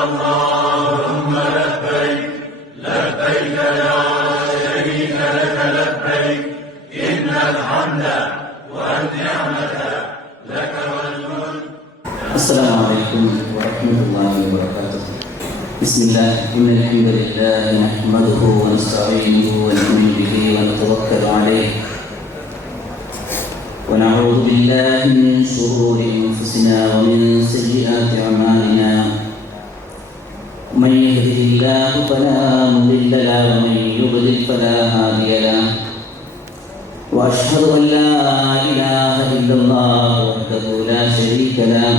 اللهم لبيك لبيك لا شريك لك لبيك إن الحمد والنعمة لك والملك. السلام عليكم ورحمة الله وبركاته. بسم الله إن الحمد لله نحمده ونستعينه ونؤمن به ونتوكل عليه ونعوذ بالله من شرور أنفسنا ومن سيئات أعمالنا من يهده الله فلا مضل له ومن يضلل فلا هادي له وأشهد أن لا إله إلا الله وحده لا شريك له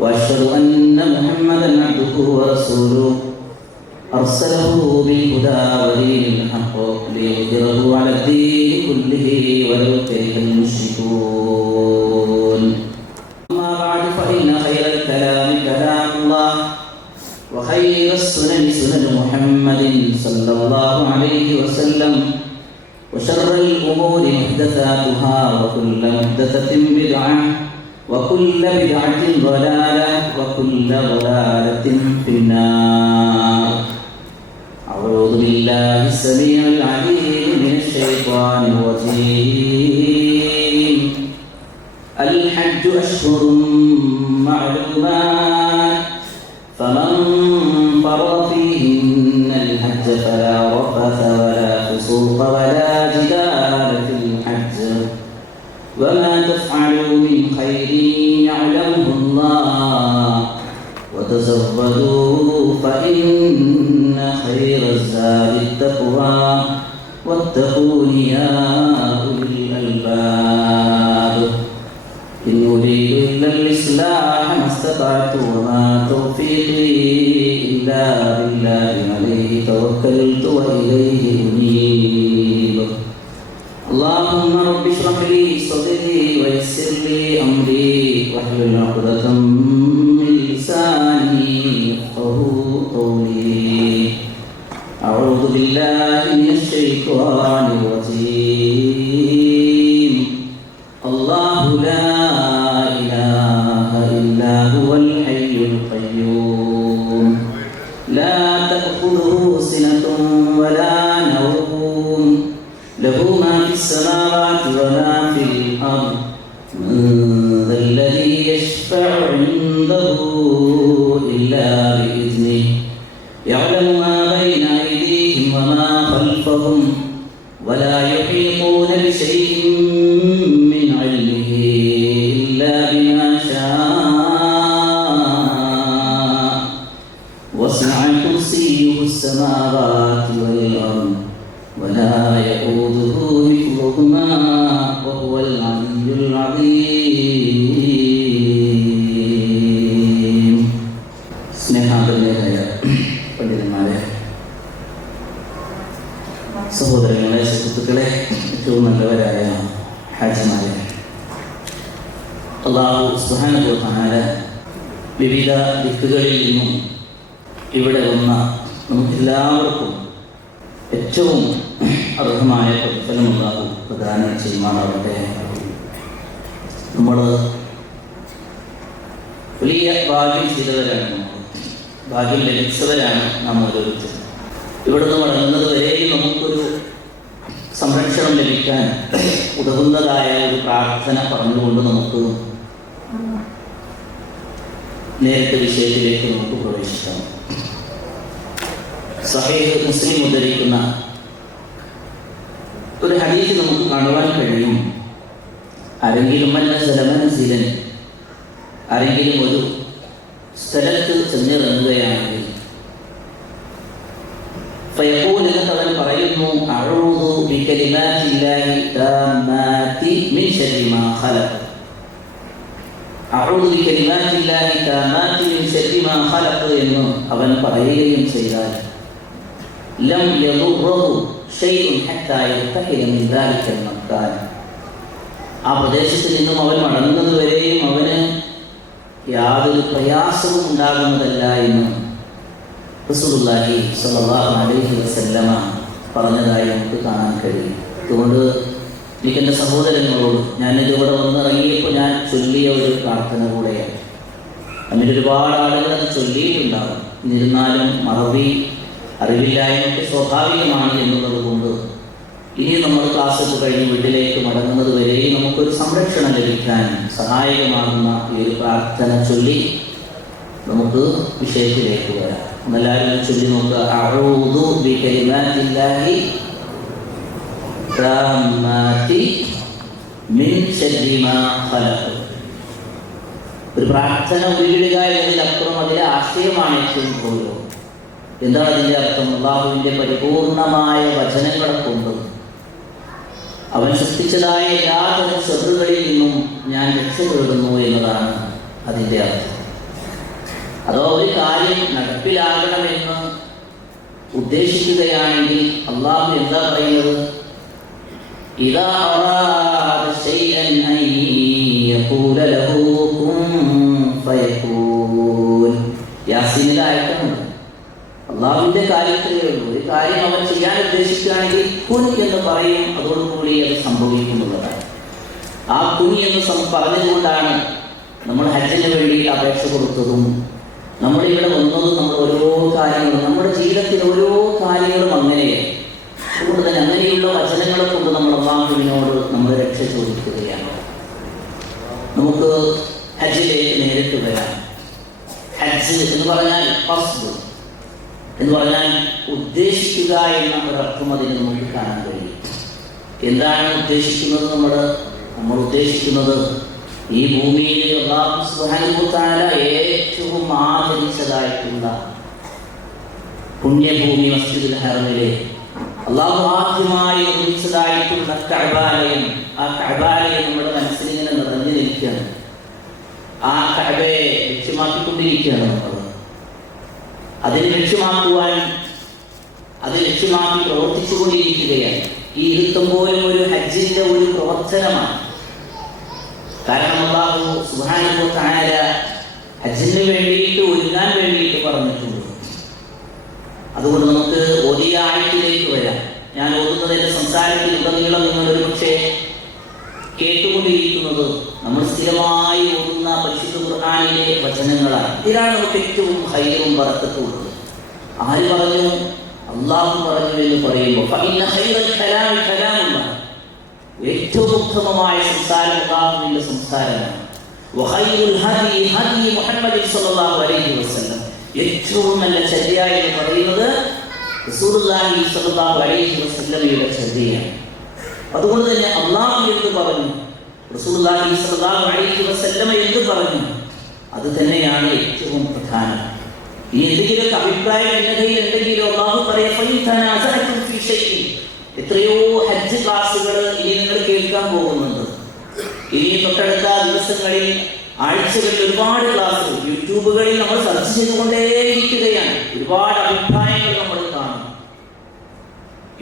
وأشهد أن محمدا عبده ورسوله أرسله بالهدى ودين الحق ليظهره على الدين كله ولو كره المشركون. أما بعد فإن خير الكلام كلام الله وخير السنن سنن محمد صلى الله عليه وسلم وشر الأمور محدثاتها وكل محدثة بدعة وكل بدعة ضلالة وكل ضلالة في النار. أعوذ بالله السميع العليم من الشيطان الرجيم. الحج أشهر معلومات فمن فرض فيهن الحج فلا رفث ولا فسوق ولا جدال في الحج وما تفعلوا من خير يعلمه الله وتزودوا فإن خير الزاد التقوى واتقون يا أولي الألباب. إن أريد إلا الإصلاح ما استطعت وما توفيقي إلا بالله عليه توكلت وإليه أنيب. اللهم رب اشرح لي صدري ويسر لي أمري واحلل عقدة من لساني يفقهوا قولي. أعوذ بالله من الشيطان الرجيم. الله لا إله إلا هو الحي القيوم لا تأخذه سنة ولا نوم له ما في السماوات وما في الأرض من ذا الذي يشفع عنده إلا بإذنه يعلم ما بين أيديهم وما خلفهم ولا يحيطون بشيء من علمه إلا بما شاء وسع كرسيه السماوات والأرض ولا يؤوده حفظهما وهو العلي العظيم. സ്നേഹാദരനായ പണ്ഡിതന്മാരെ, സഹോദരങ്ങളെ, സുഹൃത്തുക്കളെ, ഏറ്റവും നല്ലവരായ ഹാജിമാരെ, അല്ലാഹു സുബ്ഹാനഹു വ തആല വിവിധ ദിക്കുകളിൽ നിന്നും ഇവിടെ വന്ന നമുക്കെല്ലാവർക്കും ഏറ്റവും അർഹമായ പ്രതിഫലം അല്ലാഹു പ്രദാനം ചെയ്യുമാറാവട്ടെ. നമ്മൾ വലിയ ഭാഗ്യം ചെയ്തവരാണ്, ഭാഗ്യം ലഭിച്ചവരാണ് നാം ഓരോരുത്തരും. ഇവിടെ നിന്ന് മടങ്ങുന്നത് വരെയും നമുക്കൊരു സംരക്ഷണം ലഭിക്കാൻ ഉതകുന്നതായ ഒരു പ്രാർത്ഥന പറഞ്ഞുകൊണ്ട് നമുക്ക് നേരത്തെ വിഷയത്തിലേക്ക് നമുക്ക് പ്രവേശിക്കാം. സഹീഹ് മുസ്ലിം ഉദ്ധരിക്കുന്ന ഒരു ഹദീസ് നമുക്ക് കാണുവാൻ കഴിയും. ആരെങ്കിലും ആരെങ്കിലും ഒരു സ്ഥലത്ത് ചെന്നിറങ്ങുകയാണെങ്കിൽ അവൻ പറയുന്നു, അഊദു ബികലിമാത്തില്ലാഹി താമ്മാതി മിൻ ശർരി മാ ഖലഖ്. അഊദു ബികലിമാത്തില്ലാഹി താമ്മാതി മിൻ ശർരി മാ ഖലഖ് എന്ന് അവൻ പറയുകയും ചെയ്താൽ ലം യദുറഹു ഷൈഉൻ ഹത്താ യർതഹില മിൻ ദാലിക മക്കാൻ. ആ പ്രദേശത്ത് നിന്നും അവൻ മടങ്ങുന്നത് വരെയും അവന് യാതൊരു പ്രയാസവും ഉണ്ടാകുന്നതല്ല എന്ന് റസൂലുള്ളാഹി സ്വല്ലല്ലാഹു അലൈഹി വസല്ലമ പറഞ്ഞതായി നമുക്ക് കാണാൻ കഴിയും. അതുകൊണ്ട് എനിക്കെൻ്റെ സഹോദരങ്ങളോട് ഞാനിതിവിടെ വന്നിറങ്ങിയപ്പോൾ ഞാൻ ചൊല്ലിയ ഒരു പ്രാർത്ഥന കൂടെയാണ്. അങ്ങനെ ഒരുപാട് ആളുകൾ അത് ചൊല്ലിയിട്ടുണ്ടാകും. എന്നിരുന്നാലും മറവി അറിവില്ലായ്മയ്ക്ക് സ്വാഭാവികമാണ് എന്നുള്ളത് കൊണ്ട് ഇനി നമ്മൾ ക്ലാസ്സൊക്കെ കഴിഞ്ഞ് വീട്ടിലേക്ക് മടങ്ങുന്നത് വരെ നമുക്കൊരു സംരക്ഷണം ലഭിക്കാൻ സഹായകമാകുന്ന ഈ ഒരു പ്രാർത്ഥന ചൊല്ലി നമുക്ക് വിഷയത്തിലേക്ക് വരാം. എല്ലാവരും ചൊല്ലി നോക്കുക. അഊദു ബികലിമാത്തില്ലാഹി താമ്മാതി മിൻ ശർരി മാ ഖലഖ. ഒരു പ്രാർത്ഥന ഉരുവിടുക എന്നതിലപ്പുറം അതിലെ ആശയമാണ് ഏറ്റവും ഗൗരവം. എന്താണ് അതിൻ്റെ അർത്ഥം? അല്ലാഹുവിൻ്റെ പരിപൂർണമായ വചനങ്ങളെ കൊണ്ട് അവൻ സൃഷ്ടിച്ചതായ എല്ലാതരം ശത്രുക്കളിൽ നിന്നും ഞാൻ രക്ഷപ്പെടുന്നു എന്നതാണ് അതിൻ്റെ അർത്ഥം. അതോ ഒരു കാര്യം നടപ്പിലാകണമെന്ന് ഉദ്ദേശിക്കുകയാണെങ്കിൽ അല്ലാഹു എന്താ പറയുന്നത്? ഇദാ അറാദ ശൈഅൻ അൻ യഖൂല ലഹു കുൻ ഫയകൂൻ. യാസീനിലെ ആയത്തുണ്ട്. അള്ളാഹുവിന്റെ കാര്യത്തിലേ ഉള്ളൂ. ഒരു കാര്യം അവൻ ചെയ്യാൻ ഉദ്ദേശിക്കുകയാണെങ്കിൽ കുൻ എന്ന് പറയും, അതോടുകൂടി അത് സംഭവിക്കുന്നുള്ളതാണ്. ആ കുൻ എന്ന് പറഞ്ഞതുകൊണ്ടാണ് നമ്മൾ ഹജ്ജിന് വേണ്ടി അപേക്ഷ കൊടുത്തതും നമ്മളിവിടെ വന്നതും. നമ്മൾ ഓരോ കാര്യങ്ങളും നമ്മുടെ ജീവിതത്തിൽ ഓരോ കാര്യങ്ങളും അങ്ങനെയാണ്. അതുകൊണ്ട് തന്നെ അങ്ങനെയുള്ള വചനങ്ങളെ കൊണ്ട് നമ്മൾ അള്ളാഹുവിനോട് നമ്മൾ രക്ഷ ചോദിക്കുകയാണ്. നമുക്ക് ഹജ്ജിലേക്ക് നേരിട്ട് വരാം. ഹജ്ജ് എന്ന് പറഞ്ഞാൽ ഖസ്ദ് എന്ന് പറഞ്ഞാൽ ഉദ്ദേശിക്കുക എന്ന ഒരർത്ഥം അതിന് നമുക്ക് കാണാൻ കഴിയും. എന്താണ് ഉദ്ദേശിക്കുന്നത്? നമ്മൾ ഉദ്ദേശിക്കുന്നത് ഈ ഭൂമിയിൽ അല്ലാഹു സുബ്ഹാനഹു വ തആല ഏറ്റവും ആദരിച്ചതായിട്ടുള്ള പുണ്യഭൂമി മസ്ജിദുൽ ഹറമിലെ അല്ലാഹു ആദ്യമായി നിർമ്മിച്ചതായിട്ടുള്ള കഅബാലയം. ആ കഅബാലയം നമ്മുടെ മനസ്സിൽ ഇങ്ങനെ നിറഞ്ഞു നിൽക്കുകയാണ്. ആ കഅബയെ ലക്ഷ്യമാക്കിക്കൊണ്ടിരിക്കുകയാണ് നമ്മൾ. അതിനെ ലക്ഷ്യമാക്കുവാൻ അത് ലക്ഷ്യമാക്കി പ്രവർത്തിച്ചുകൊണ്ടിരിക്കുകയാണ്. ഈ ഇരുത്തം പോലും ഒരു ഹജ്ജിന്റെ ഒരു പ്രവർത്തനമാണ്. കാരണം അല്ലാഹു സുബ്ഹാനഹു വ തആല ഹജ്ജിന് വേണ്ടിയിട്ട് ഒരുങ്ങാൻ വേണ്ടിയിട്ട് പറഞ്ഞിട്ടുണ്ട്. അതുകൊണ്ട് നമുക്ക് ഓതിയ ആയത്തിലേക്ക് വരാം. ഞാൻ ഓതുന്നതിന്റെ സംസാരത്തിൽ ഉടനീളം നിങ്ങൾ ഒരു പക്ഷേ കേട്ടുകൊണ്ടിരിക്കുന്നത് നമ്മൾ സ്ഥിരമായി ഓതുന്ന പരിശുദ്ധ ഖുർആനിലെ വചനങ്ങളാണ്. ഇതിലാണ് നമുക്ക് ഏറ്റവും ഹൈറും ബറക്കത്തും ഉള്ളത്. ആര് പറഞ്ഞു? അല്ലാഹു പറഞ്ഞു എന്ന് പറയുമ്പോൾ ഫഇന്ന ഖൈറൽ കലാമി കലാമുല്ലാഹ്, ഏറ്റവും ഉത്തമമായ സംസാരം അല്ലാഹുവിന്റെ സംസാരമാണ്. വഖൈറുൽ ഹദി ഹദി മുഹമ്മദ് സ്വല്ലല്ലാഹു അലൈഹി വസല്ലം, ഏറ്റവും നല്ല ചര്യ എന്ന് പറയുന്നത് റസൂലുള്ളാഹി സ്വല്ലല്ലാഹു അലൈഹി വസല്ലമയുടെ ചര്യയാണ്. അതുകൊണ്ട് തന്നെ അല്ലാഹു എന്ന് പറഞ്ഞു, റസൂലുള്ളാഹി സ്വല്ലല്ലാഹു അലൈഹി വസല്ലമ എന്ന് പറഞ്ഞു, അത് തന്നെയാണ് ഏറ്റവും പ്രധാനം. ഈ എന്തെങ്കിലും അഭിപ്രായം എന്റെ കയ്യിൽ എന്തെങ്കിലും അല്ലാഹു പറയാം. എത്രയോ ഹജ്ജ് ക്ലാസുകൾ ഇനി നിങ്ങൾ കേൾക്കാൻ പോകുന്നുണ്ട്. ഇനി തൊട്ടടുത്ത ദിവസങ്ങളിൽ ആഴ്ചകളിൽ ഒരുപാട് ക്ലാസുകൾ യൂട്യൂബുകളിൽ നമ്മൾ സെർച്ച് ചെയ്തുകൊണ്ടേയിരിക്കുകയാണ്. ഒരുപാട് അഭിപ്രായങ്ങൾ നമ്മൾ കാണും.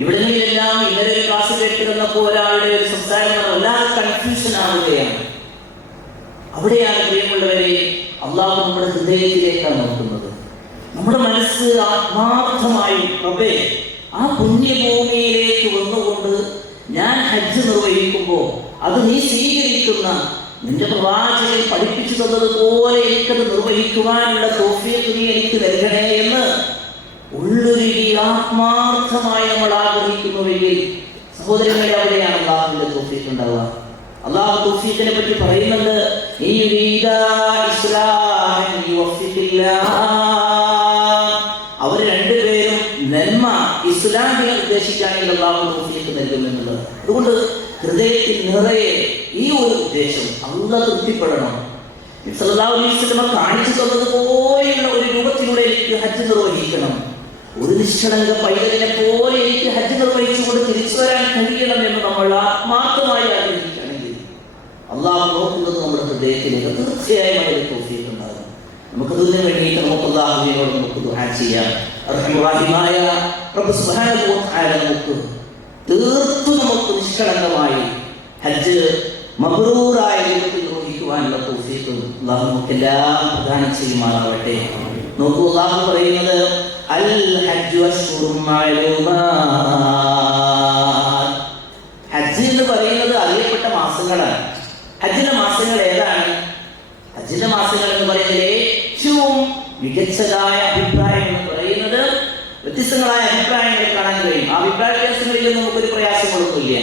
ഇവിടങ്ങളിലെല്ലാം ഇന്നലെ ഒരു ക്ലാസ് കേട്ടിരുന്നപ്പോൾ ഒരാളുടെ ഒരു സംസാരം വല്ലാതെ കൺഫ്യൂഷൻ ആവുകയാണ്. അവിടെയാണ് പ്രിയമുള്ളവരെ അള്ളാഹു നമ്മുടെ ഹൃദയത്തിലേക്കാണ് നോക്കുന്നത്. നമ്മുടെ മനസ്സ് ആത്മാർത്ഥമായി പ്രഭേ ആ പുണ്യഭൂമിയിലേക്ക് വന്നുകൊണ്ട് ഞാൻ ഹജ്ജ് നിർവഹിക്കുമ്പോൾ അത് നീ സ്വീകരിക്കുന്ന നിന്റെ പ്രവാചകൻ പഠിപ്പിച്ചു തന്നതുപോലെ എനിക്കത് നിർവഹിക്കുവാനുള്ള തൗഫീഖ് നീ എനിക്ക് നൽകണേ എന്ന് ഉള്ളൊരുക്കി ആത്മാർത്ഥമായി നമ്മൾ ആഗ്രഹിക്കുന്നുവെങ്കിൽ സഹോദരങ്ങളെ അവിടെയാണ് അല്ലാഹുവിന്റെ തൗഫീഖ് ഉണ്ടാവുക. അല്ലാഹു തൗഫീഖിനെ പറ്റി പറയുന്നുണ്ട്, അവർ രണ്ടുപേരും നന്മ ഇസ്ലാമിനെ ഉദ്ദേശിക്കുകയാണെങ്കിൽ അല്ലാഹു തൗഫീഖ് നൽകുമെന്നുള്ളത്. അതുകൊണ്ട് ഹൃദയത്തിൽ നിറയെ ഈ ഒരു ഉദ്ദേശം അല്ലാഹ് തൃപ്തിപ്പെടണം. സല്ലല്ലാഹു അലൈഹി വസല്ലം കാണിച്ചു തന്നതുപോലെയുള്ള ഒരു രൂപത്തിലൂടെ എനിക്ക് ഹജ്ജ് നിർവഹിക്കണം, ഒരു നിഷ്കളങ്ക പൈതലിനെ പോലെ എനിക്ക് ഹജ്ജ് നിർവഹിച്ചുകൊണ്ട് തിരിച്ചു വരാൻ കഴിയണം എന്ന് നമ്മൾ ആത്മാർത്ഥമായി ആഗ്രഹിക്കുകയാണെങ്കിൽ അള്ളാഹു നോക്കുന്നത് നമ്മുടെ ഹൃദയത്തിലേക്ക് തീർച്ചയായും അതിൽ തൗഫീഖ് ഉണ്ടാകും. നമുക്കതിന് വേണ്ടിയിട്ട് നമുക്ക് അല്ലാഹുവിനോട് നമുക്ക് ദുആ ചെയ്യാം. റഹ്മാനായ റബ്ബ് സുബ്ഹാനഹു വ തആല നമുക്ക് തീർത്തും നമുക്ക് നിഷ്കളങ്കമായി ഹജ്ജ് മബ്റൂറായ രൂപത്തിൽ നിർവഹിക്കുവാനുള്ള തൗഫീഖ് അല്ലാഹു നമുക്കെല്ലാം പ്രദാനം ചെയ്യുമാറാവട്ടെ. നോക്കൂ, അല്ലാഹു പറയുന്നത് അൽ ഹജ്ജു അശ്ഹുറും മഅലൂമാത്. ഹജ്ജ് എന്ന് പറയുന്നത് അറിയപ്പെട്ട മാസങ്ങളാണ്. ഹജ്ജിന്റെ മാസങ്ങൾ ഏതാണ്? ഹജ്ജിന്റെ മാസങ്ങൾ എന്ന് പറയുന്നത് മികച്ചതായ അഭിപ്രായം എന്ന് പറയുന്നത് വ്യത്യസ്തങ്ങളായ അഭിപ്രായങ്ങൾ കാണാൻ കഴിയും. ആ അഭിപ്രായ വ്യത്യാസങ്ങളിൽ നമുക്കൊരു പ്രയാസങ്ങളൊന്നുമില്ല.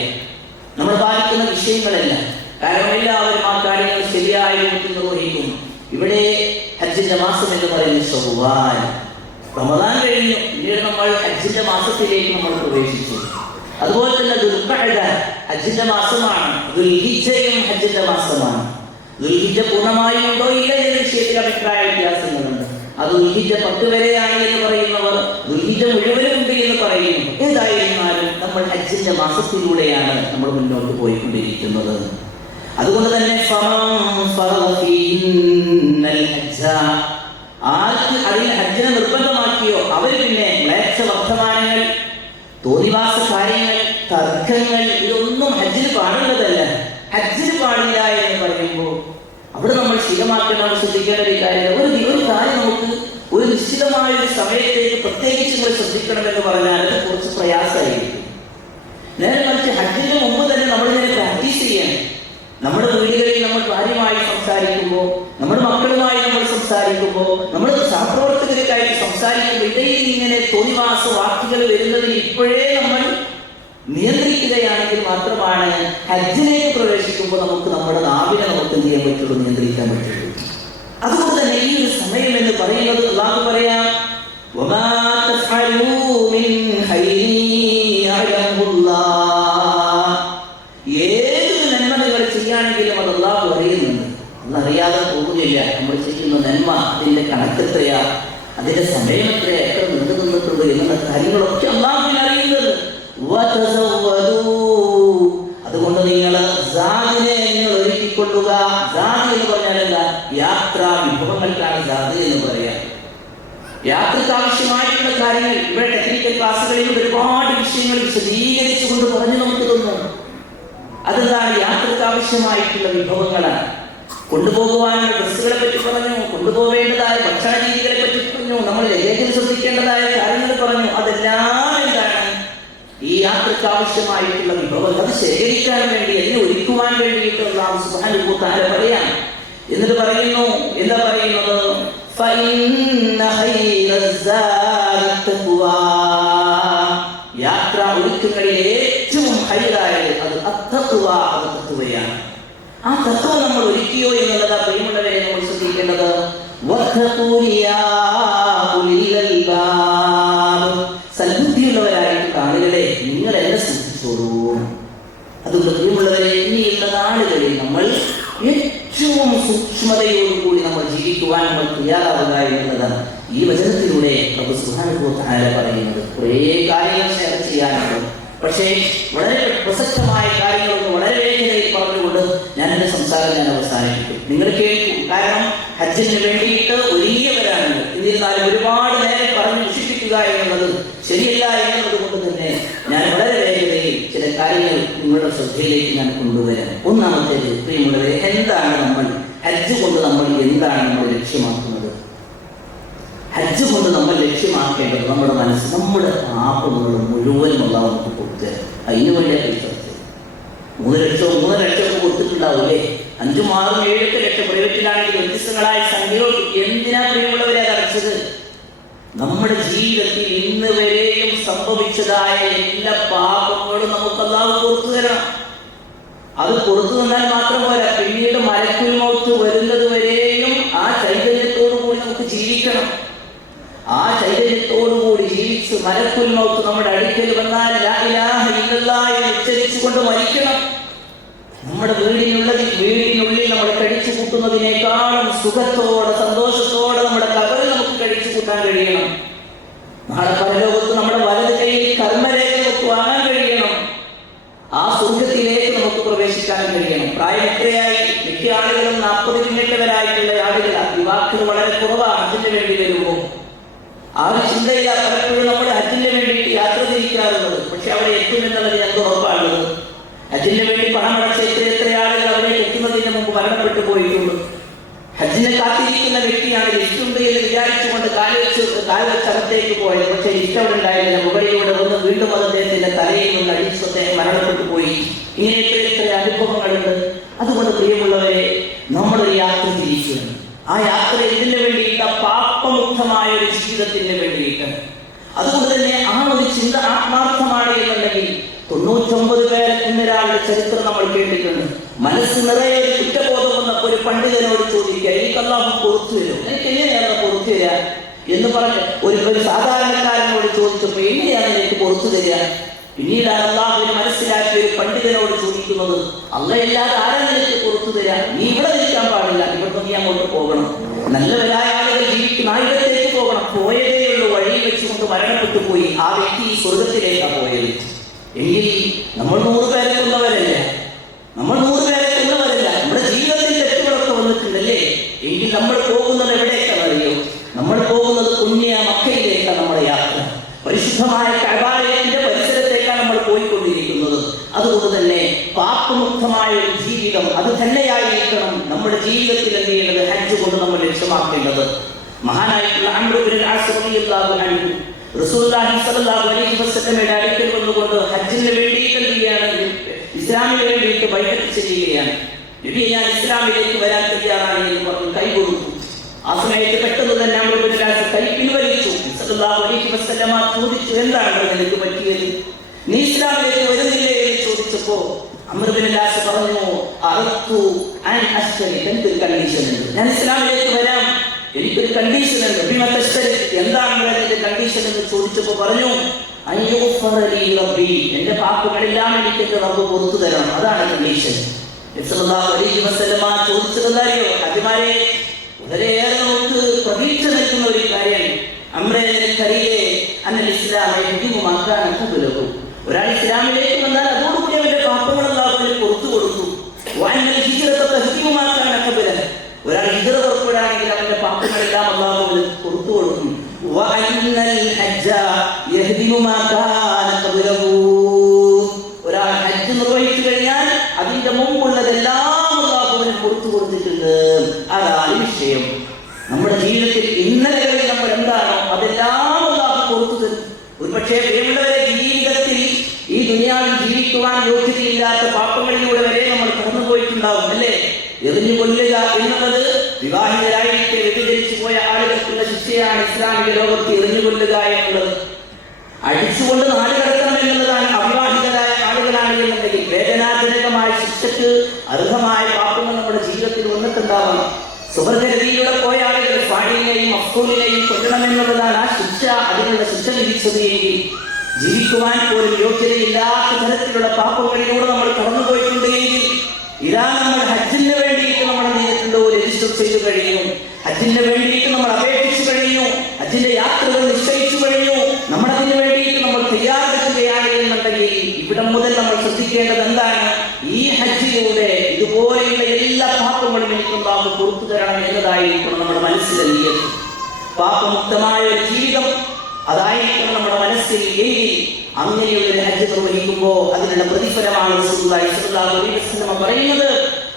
നമ്മൾ ബാധിക്കുന്ന വിഷയങ്ങളെല്ലാം, കാരണം എല്ലാവരും ആ കാര്യങ്ങൾ ശരിയായ രൂപത്തിൽ നിർവഹിക്കുന്നു. ഇവിടെ ഹജ്ജിന്റെ മാസം എന്ന് പറയുന്നത് ശവ്വാൽ, റമദാൻ കഴിഞ്ഞു, പിന്നീട് നമ്മൾ ഹജ്ജിന്റെ മാസത്തിലേക്ക് നമ്മൾ പ്രവേശിച്ചു. അതുപോലെ തന്നെ ദുൽഖഅദ ഹജ്ജിന്റെ മാസമാണ്, ദുൽഹിജ്ജയും ഹജ്ജിന്റെ മാസമാണ്. ദുൽഹിജ്ജ പൂർണ്ണമായും ഉണ്ടോ ഇല്ല എന്ന വിഷയത്തിൽ അഭിപ്രായ വ്യത്യാസങ്ങളുണ്ട്. അത് ദുൽഹിജ്ജ 10 വരെയാണ് എന്ന് പറയുന്നവർ, ദുൽഹിജ്ജ മുഴുവനും ഉണ്ട് എന്ന് പറയുന്നു. ഏതായിരുന്നാലും നമ്മൾ ഹജ്ജിന്റെ മാസത്തിലൂടെയാണ് നമ്മൾ മുന്നോട്ട് പോയിക്കൊണ്ടിരിക്കുന്നത്. അതുകൊണ്ട് തന്നെ ആർക്ക് അതിന് ഹജ്ജിനെ നിർബന്ധമാക്കിയോ അവർ പിന്നെ മ്ലേച്ഛ വർത്തമാനങ്ങൾ, തോന്നിവാസ കാര്യങ്ങൾ, തർക്കങ്ങൾ, ഇതൊന്നും ഹജ്ജിന് പാടുള്ളതല്ല. ഹജ്ജിന് പാടില്ല എന്ന് പറയുമ്പോൾ അവിടെ നമ്മൾ സ്ഥിരമാക്കണം, ശ്രദ്ധിക്കേണ്ട ഒരു കാര്യം. ഒരു കാര്യം നമുക്ക് ഒരു നിശ്ചിതമായ ഒരു സമയത്തേക്ക് പ്രത്യേകിച്ച് നിങ്ങൾ ശ്രദ്ധിക്കണമെന്ന് പറഞ്ഞാൽ അത് കുറച്ച് പ്രയാസമായിരിക്കും. നേരെ മറിച്ച് ഹജ്ജിന് മുമ്പ് തന്നെ നമ്മളിതിനെ പ്രാക്ടീസ് ചെയ്യണം. നമ്മുടെ വീടുകളിൽ നമ്മൾ ഭാര്യയുമായി സംസാരിക്കുമ്പോൾ, നമ്മുടെ മക്കളുമായി നമ്മൾ സംസാരിക്കുമ്പോൾ, നമ്മൾ സഹപ്രവർത്തകർക്കായിട്ട് സംസാരിക്കുമ്പോൾ ഇടയിൽ ഇങ്ങനെ തോന്നിവാസ വാക്കുകൾ വരുന്നതിന് ഇപ്പോഴേ നമ്മൾ നിയന്ത്രിക്കുകയാണെങ്കിൽ മാത്രമാണ് ഹജ്ജിലേക്ക് പ്രവേശിക്കുമ്പോൾ നമുക്ക് നമ്മുടെ നാവിനെ നമുക്ക് എന്ത് ചെയ്യാൻ പറ്റുള്ളൂ, നിയന്ത്രിക്കാൻ പറ്റുള്ളൂ. അതുകൊണ്ട് തന്നെ ഈ ഒരു സമയം എന്ന് പറയുന്നത് അല്ലാഹു പറയാം, വമാ തഫഅലൂ മിൻ ഖൈരി യഅലമുല്ലാഹ്. ഏത് നന്മ നിങ്ങൾ ചെയ്യുകയാണെങ്കിലും അത് അല്ലാഹു അറിയുന്നുണ്ട്. അല്ലാഹു അറിയാതെ പോകുകയില്ല. നമ്മൾ ചെയ്യുന്ന നന്മ അതിന്റെ കണക്കെത്രയാ, അതിന്റെ സമയം എത്രയാ, എത്ര നീണ്ടു നിന്നിട്ടുണ്ട് എന്നുള്ള കാര്യങ്ങളൊക്കെ അല്ലാഹുവിന് അറിയുന്നത്. അതുകൊണ്ട് നിങ്ങൾ നിങ്ങൾ ഒരുക്കിക്കൊള്ളുക. സാദ് എന്ന് പറഞ്ഞാൽ എന്താ? യാത്രാ വിഭവങ്ങൾക്കാണ് സാദ് എന്ന് പറയാം. യാത്രക്ക് ആവശ്യമായിട്ടുള്ള കാര്യങ്ങൾ ഇവിടെ ടെക്നിക്കൽ ക്ലാസ്സുകളിൽ ഒരുപാട് വിഷയങ്ങൾ വിശദീകരിച്ചുകൊണ്ട് പറഞ്ഞു നമുക്ക് തന്നു. അതെന്താണ്? യാത്രക്ക് ആവശ്യമായിട്ടുള്ള വിഭവങ്ങളാണ്. കൊണ്ടുപോകുവാനുള്ള ഡ്രസ്സുകളെ പറ്റി പറഞ്ഞു, കൊണ്ടുപോകേണ്ടതായ ഭക്ഷണ രീതികളെ പറ്റി പറഞ്ഞു, നമ്മൾ ലഗേജിൽ ശ്രദ്ധിക്കേണ്ടതായ കാര്യങ്ങൾ പറഞ്ഞു. അതെല്ലാം എന്താണ്? ഈ യാത്രക്ക് ആവശ്യമായിട്ടുള്ള വിഭവങ്ങൾ അത് ശേഖരിക്കാൻ വേണ്ടി, എന്നെ ഒരുക്കുവാൻ വേണ്ടിയിട്ട് അല്ലാഹു സുബ്ഹാനഹു വ തആല പറയാം. എന്നിട്ട് പറയുന്നു, എന്താ പറയുന്നത്? യാത്ര ഒരുക്കങ്ങളിൽ ഏറ്റവും ഹൈറായത് അത് തഖ്വയാണ്. ആ തഖ്വ നമ്മൾ ഒരുക്കിയോ എന്നുള്ളതാ പ്രിയമുള്ളവരെ നമ്മൾ ശ്രദ്ധിക്കേണ്ടത്. സൽബുദ്ധിയുള്ളവരായിട്ട് കാണുകളെ, നിങ്ങൾ എന്നെ ശ്രദ്ധിച്ചോളൂ. അതുകൊണ്ട് പ്രിയമുള്ളവരെ, ഇനിയുള്ള നാളുകളിൽ നമ്മൾ ഏറ്റവും സൂക്ഷ്മതയോടുകൂടി നമ്മൾ ജീവിക്കുവാൻ നമ്മൾ തയ്യാറാവുക എന്നുള്ളതാണ് ഈ വചനത്തിലൂടെ പ്രഭു സുബ്ഹാനഹു വ തആല പറയുന്നത്. കുറേ കാര്യങ്ങൾ ഷെയർ ചെയ്യാനുണ്ട്, പക്ഷേ വളരെ പ്രസക്തമായ കാര്യങ്ങളൊക്കെ വളരെ വേഗതയിൽ പറഞ്ഞുകൊണ്ട് ഞാൻ എൻ്റെ സംസാരം അവസാനിപ്പിക്കും. നിങ്ങൾ കേൾക്കും, കാരണം ഹജ്ജിന് വേണ്ടിയിട്ട് ഒരുങ്ങിയവരാണ്. എന്നിരുന്നാലും ഒരുപാട് നേരം പറഞ്ഞ് വിശിപ്പിക്കുക എന്നുള്ളത് ശരിയല്ല എന്നുള്ളത് കൊണ്ട് തന്നെ ഞാൻ വളരെ വേഗതയിൽ ചില കാര്യങ്ങൾ നിങ്ങളുടെ ശ്രദ്ധയിലേക്ക് ഞാൻ കൊണ്ടുവരാം. ഒന്നാമത്തേത്, പ്രിയമുള്ളവരെ, എന്താണ് നമ്മൾ ഹജ്ജ് കൊണ്ട് നമ്മൾ എന്താണ് നമ്മൾ ലക്ഷ്യമാക്കുന്നത്? ഹജ്ജ് കൊണ്ട് നമ്മൾ ലക്ഷ്യമാക്കേണ്ടത് നമ്മുടെ മനസ്സ്, നമ്മുടെ പാപങ്ങൾ മുഴുവനും അല്ലാഹു നമുക്ക് കൊടുത്തത്. അതിനു വേണ്ടിയ പൈസ 3 ലക്ഷം കൊടുത്തിട്ടുണ്ടാവില്ലേ? 5, 6, 7 ലക്ഷം പ്രൈവറ്റിലാണെങ്കിൽ വ്യത്യസ്തങ്ങളായ സംഖ്യകൾ. എന്തിനാ പ്രിയമുള്ളവരെ അത് അടച്ചത്? നമ്മുടെ ജീവിതത്തിൽ ഇന്ന് വരെയും സംഭവിച്ചതായ എല്ലാ പാപങ്ങളും നമുക്ക് അല്ലാഹു കൊടുത്തു തരണം. അത് കൊടുത്തു തന്നാൽ മാത്രം പോരാ, പിന്നീട് മലക്കുൽ മൗത്ത് വരുന്നത് വരെയും ആ ചൈതന്യത്തോടു കൂടി നമുക്ക് ജീവിക്കണം. ആ ചൈതന്യത്തോടുകൂടി ജീവിച്ച് മലക്കുൽ മൗത്ത് നമ്മുടെ അടുക്കൽ വന്നാൽ ലാ ഇലാഹ ഇല്ലല്ലാഹ് എന്ന് ഉച്ചരിച്ചുകൊണ്ട് മരിക്കണം. നമ്മുടെ വീടിനുള്ളിൽ നമ്മൾ കഴിച്ചു കൂട്ടുന്നതിനേക്കാളും സുഖത്തോടെ സന്തോഷത്തോടെ നമ്മുടെ കബറിൽ നമുക്ക് കഴിച്ചു കൂട്ടാൻ കഴിയണം. നാളെ പരലോകത്ത് നമ്മുടെ വലത് കൈയിൽ കർമ്മരേഖ നമുക്ക് വാങ്ങാൻ കഴിയണം. ആ സ്വർഗത്തിലേക്ക് നമുക്ക് പ്രവേശിക്കാൻ കഴിയണം. പ്രായം എത്രയായി? മിക്ക ആളുകളും 40 പിന്നിട്ടവരായിട്ടുള്ള ആളുകളാണ്. യുവാക്കൾ വളരെ കുറവാണ് അതിന് വേണ്ടി വരുമ്പോൾ. ആ ഒരു ചിന്തയില്ല പലപ്പോഴും നമ്മൾ ഹജ്ജിന് വേണ്ടിയിട്ട് യാത്ര തിരിക്കാറുള്ളത്. പക്ഷെ അവിടെ എത്തുമെന്നുള്ളത് ഞങ്ങൾക്ക് ഉറപ്പാണുള്ളത്. ഹജ്ജിന് വേണ്ടി പണം അടച്ച എത്ര ആളുകൾ അവിടെ എത്തുന്നതിന് മുമ്പ് മരണപ്പെട്ടു പോയിട്ടുണ്ട്. ഹജ്ജിനെ കാത്തിരിക്കുന്ന വ്യക്തിയാണ് ലിഫ്റ്റുണ്ട് എന്ന് വിചാരിച്ചുകൊണ്ട് കാൽവെച്ചകത്തേക്ക് പോയത്. പക്ഷേ ലിഫ്റ്റ് അവിടെ ഉണ്ടായിരുന്നില്ല. മുകളിലൂടെ ഒന്ന് വീണ്ടും അദ്ദേഹത്തിന്റെ തലയിൽ നിന്ന് അടിച്ചു അദ്ദേഹം മരണപ്പെട്ടു പോയി. ഇങ്ങനെ എത്ര അനുഭവങ്ങളുണ്ട്. അതുകൊണ്ട് പ്രിയമുള്ളവരെ, നമ്മളൊരു യാത്ര തിരിക്കുകയാണ്. ആ യാത്ര എന്തിനു വേണ്ടിയിട്ട്? പാപമുക്തമായ ഒരു ജീവിതത്തിന് വേണ്ടിയിട്ട്. അതുകൊണ്ട് തന്നെ ആ ഒരു ചിന്ത ആത്മാർത്ഥമാണ് എന്നുണ്ടെങ്കിൽ 99 പേർ എന്നൊരാളുടെ ചരിത്രം നമ്മൾ കേട്ടിട്ടുണ്ട്. മനസ്സ് നിറയെ ഒരു കുറ്റബോധം വന്നപ്പോൾ ഒരു പണ്ഡിതനോട് ചോദിക്കുക, എനിക്ക് അല്ലാഹു പുറത്തു തരും, എനിക്ക് എങ്ങനെയാണ് പുറത്തു തരിക എന്ന് പറഞ്ഞ് ഒരു സാധാരണക്കാരനോട് ചോദിച്ചപ്പോൾ എങ്ങനെയാണ് എനിക്ക് പുറത്തു തരിക? പിന്നീടാണ് അല്ലാഹുവിനെ മനസ്സിലാക്കിയ ഒരു പണ്ഡിതനോട് ചോദിക്കുന്നത്, അല്ലാഹ് ആരാ നിനക്ക് പുറത്തു തരിക? നീ ഇവിടെ നിൽക്കാൻ പാടില്ല, ഇവിടെ നീ അങ്ങോട്ട് പോകണം, നല്ലവരായ ആളുകൾ ജീവിക്കുന്ന ആയിരത്തേക്ക് പോകണം. പോയതേയുള്ള വഴിയിൽ വെച്ചുകൊണ്ട് മരണപ്പെട്ടു പോയി. ആ വ്യക്തി ഈ സ്വർഗത്തിലേക്കാണ് പോയത്. എങ്കിൽ നമ്മൾ 100 പേരെ കൊന്നവരല്ല, നമ്മുടെ ജീവിതത്തിൽ തെറ്റുകളൊക്കെ വന്നിട്ടുണ്ടല്ലേ. എങ്കിൽ നമ്മൾ പോകുന്നത് എവിടേക്കാണെന്നറിയോ? നമ്മൾ പോകുന്നത് പുണ്യ മക്കയിലേക്കാണ്. നമ്മുടെ യാത്ര പരിശുദ്ധമായ കഅബയുടെ പരിസരത്തേക്കാണ് നമ്മൾ പോയിക്കൊണ്ടിരിക്കുന്നത്. അതുകൊണ്ട് തന്നെ പാപമുക്തമായ ഒരു ജീവിതം അത് തന്നെയായിരിക്കണം നമ്മുടെ ജീവിതത്തിൽ എന്ത് ചെയ്യേണ്ടത്? ഹജ്ജ് കൊണ്ട് നമ്മൾ ലക്ഷ്യമാക്കേണ്ടത്. മഹാനായിട്ടുള്ള അംർ ഇബ്നുൽ ആസ് റളിയല്ലാഹു അൻഹു റസൂലുള്ളാഹി സ്വല്ലല്ലാഹു അലൈഹി വസല്ലമയുടെ അടുക്കൽ വന്നുകൊണ്ട് ഹജ്ജിന് വേണ്ടിയിട്ട് എന്ത് ചെയ്യാണ്? ഇസ്ലാമിന് വേണ്ടിയിട്ട് ബൈഅത്ത് ചെയ്യുകയാണ്. നബി, ഞാൻ ഇസ്ലാമിലേക്ക് വരാൻ തയ്യാറാണ് എന്ന് പറഞ്ഞ് കൈ കൊടുത്തു. ആ സമയത്ത് പെട്ടെന്ന് തന്നെ അംർ ഇബ്നുൽ ആസ് കൈ പിൻവലിച്ചു. സ്വല്ലല്ലാഹു അലൈഹി വസല്ലമ ചോദിച്ചു, എന്താണ് നിനക്ക് പറ്റിയത്? നീ ഇസ്ലാമിലേക്ക് വരുന്നില്ലേ എന്ന് ചോദിച്ചപ്പോ അംർ ഇബ്നുൽ ആസ് പറഞ്ഞു, അറത്തു അൻ അശ്തരി, എനിക്കൊരു കണ്ടീഷൻ ഉണ്ട്, ഞാൻ ഇസ്ലാമിലേക്ക് വരാം, എനിക്കൊരു കണ്ടീഷൻ ഉണ്ട്. എന്താണ് എന്റെ കണ്ടീഷൻ എന്ന് ചോദിച്ചപ്പോ പറഞ്ഞു, എന്റെ പാപങ്ങളെല്ലാം എനിക്ക് എന്റെ റബ്ബ് പുറത്തു തരണം, അതാണ് കണ്ടീഷൻ. ചോദിച്ചതല്ലോ അതിമാരെ വളരെയേറെ നമുക്ക് പ്രതീക്ഷ നിൽക്കുന്ന ഒരു കാര്യം. ഒരാൾ ഇസ്ലാമിലേക്ക് വന്നാൽ അതോടുകൂടി അവന്റെ പാപങ്ങളെല്ലാം പുറത്തു കൊടുത്തു. ഒരാൾ ഹിജ്റ പുറപ്പെടുകയാണെങ്കിൽ അവന്റെ പാപങ്ങളെല്ലാം അല്ലാഹു പുറത്തു കൊടുക്കും. ഒരാൾ ഹജ്ജ് നിർവഹിച്ചു കഴിഞ്ഞാൽ അതിന്റെ മുമ്പുള്ളതെല്ലാം അല്ലാഹുവിന് പുറത്തു കൊടുത്തിട്ടുണ്ട്. അതാണ് വിഷയം. നമ്മുടെ ജീവിതത്തിൽ ഇന്നലകളിൽ നമ്മൾ എന്താണോ അതെല്ലാം അല്ലാഹു പുറത്തു തരും. ഒരു പക്ഷേ പ്രിയമുള്ളവരെ, ജീവിതത്തിൽ ഈ ദുനിയാവിൽ ജീവിക്കുവാൻ യോഗ്യതയില്ലാത്ത പാപങ്ങളിലൂടെ വരെ നമ്മൾ കടന്നു പോയിട്ടുണ്ടാവും അല്ലേ? എറിഞ്ഞു കൊല്ലുക എന്നുള്ളത് വിവാഹിതരായിട്ട് വ്യതിചരിച്ചു പോയ ആളുകൾക്കുള്ള ശിക്ഷയാണ്. ഇസ്ലാമിക ലോകത്ത് എറിഞ്ഞു കൊല്ലുക എന്നുള്ളത് അടിച്ചുകൊണ്ട് നാട് കടത്തണം എന്നുള്ളതാണ്. അവിവാഹിതരായ ആളുകളാണ് എന്നുണ്ടെങ്കിൽ വേദനാജനകമായ ശിക്ഷക്ക് അർഹമായ പാപങ്ങൾ നമ്മുടെ ജീവിതത്തിൽ വന്നിട്ടുണ്ടാവണം. സുവർഗരതിയിലൂടെ പോയ ആളുകൾ ഫായിലിനെയും മഫ്ഊലിനെയും കൊല്ലണമെന്നുള്ളതാണ് ആ ശിക്ഷ. അതിനുള്ള ശിക്ഷ വിധിച്ചത് എങ്കിൽ ജീവിക്കുവാൻ പോലും യോഗ്യതയില്ലാത്ത തരത്തിലുള്ള പാപങ്ങളിലൂടെ നമ്മൾ കടന്നുപോയിട്ടുണ്ട് എങ്കിൽ ഇതാ നമ്മൾ ഹജ്ജിന് വേണ്ടിയിട്ട് നമ്മൾ നേരിട്ടുണ്ടോ രജിസ്റ്റർ ചെയ്തു കഴിഞ്ഞു, ഹജ്ജിന് വേണ്ടിയിട്ട് നമ്മൾ അപേക്ഷിച്ചു കഴിഞ്ഞു, ഹജ്ജിന്റെ യാത്രകൾ നിശ്ചയിച്ചു കഴിഞ്ഞു, നമ്മളതിന് വേണ്ടിയിട്ട് നമ്മൾ തയ്യാറെടുക്കുകയാണ് എന്നുണ്ടെങ്കിൽ ഇവിടം മുതൽ നമ്മൾ ശ്രദ്ധിക്കേണ്ടത് എന്താണ്? ഈ ഹജ്ജിലൂടെ ഇതുപോലെയുള്ള എല്ലാ പാപങ്ങളും എനിക്കുണ്ടാകും പുറത്തു തരണം എന്നതായിരിക്കണം നമ്മുടെ മനസ്സിലെത്തിയത്. പാപമുക്തമായ ഒരു ജീവിതം അതായിരിക്കണം നമ്മുടെ മനസ്സിൽ. എങ്കിൽ അങ്ങനെയുള്ള ഒരു ഹജ്ജ് നിർവഹിക്കുമ്പോൾ അതിനുള്ള പ്രതിഫലമാണ് റസൂലുള്ളാഹി സ്വല്ലല്ലാഹു അലൈഹി വസല്ലം പറയുന്നത്,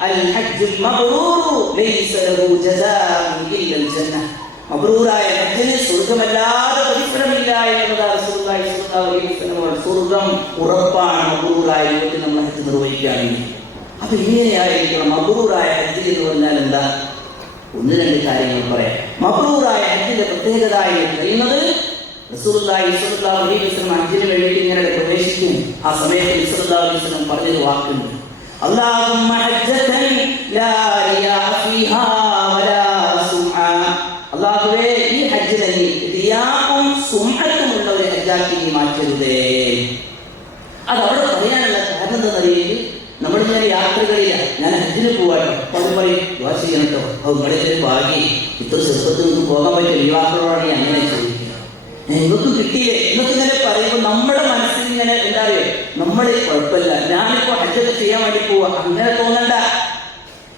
അൽ ഹജ്ജുൽ മബ്റൂറു ലൈസ ലഹു ജസാഉൻ ഇല്ലൽ ജന്നah. മബ്റൂറായ ഹജ്ജിന് സ്വർഗ്ഗമല്ലാതെ പ്രതിഫലമില്ല എന്നതാണ് റസൂലുള്ളാഹി സ്വല്ലല്ലാഹു അലൈഹി വസല്ലം. സ്വർഗ്ഗം ഉറപ്പാണ് മബ്റൂറായ രീതിയിൽ നമ്മൾ ഹജ്ജ് നിർവഹിക്കുകയാണെങ്കിൽ. അത് ഇങ്ങനെയായിരിക്കണം. മബ്റൂറായ ഹജ്ജ് എന്ന് പറഞ്ഞാൽ എന്താ? 1-2 കാര്യങ്ങൾ പറയാം. മബ്റൂറായ ഹജ്ജിന്റെ പ്രത്യേകത എന്ന് പറയുന്നത് റസൂലുള്ളാഹി സ്വല്ലല്ലാഹു അലൈഹി വസല്ലം ഹജ്ജിന് വേണ്ടി ഇങ്ങനെ പ്രവേശിക്കും. ആ സമയത്ത് റസൂലുള്ളാഹി സ്വല്ലല്ലാഹു അലൈഹി വസല്ലം പറഞ്ഞൊരു വാക്കുണ്ട്, അല്ലാഹുമ്മ ഹജ്ജതൻ ലാ റിയാ ഫീഹാ വലാ സുംആ. അല്ലാഹുവേ, ഈ ഹജ്ജിനെ നീ റിയാഉം സുംഅത്തും ഉള്ള ഒരു ഹജ്ജാക്കി നീ മാറ്റരുതേ. അത് അവിടെ പറയാനുള്ള കാരണം എന്താണെന്നറിയില്ല. നമ്മളിങ്ങനെ യാത്രകളില്ല, ഞാൻ ഹജ്ജിന് പോവാട്ടോ, അവർ പറയും ദുആ ചെയ്യണം കേട്ടോ, നിങ്ങളുടെ ഭാഗ്യം, ഇത്ര ചെറുപ്പത്തിൽ നിങ്ങൾക്ക് പോകാൻ പറ്റിയ യുവാക്കളോടാണ് ഞാൻ അങ്ങനെ ചോദിക്കുക, നിങ്ങൾക്ക് കിട്ടിയില്ലേ എന്നൊക്കെ ഇങ്ങനെ പറയുമ്പോൾ നമ്മുടെ മനസ്സിൽ ഇങ്ങനെ എന്താ അറിയോ, നമ്മളെ കുഴപ്പമില്ല, ഞാനിപ്പോ ഹജ്ജൊക്കെ ചെയ്യാൻ വേണ്ടി പോവാ, അങ്ങനെ തോന്നണ്ട.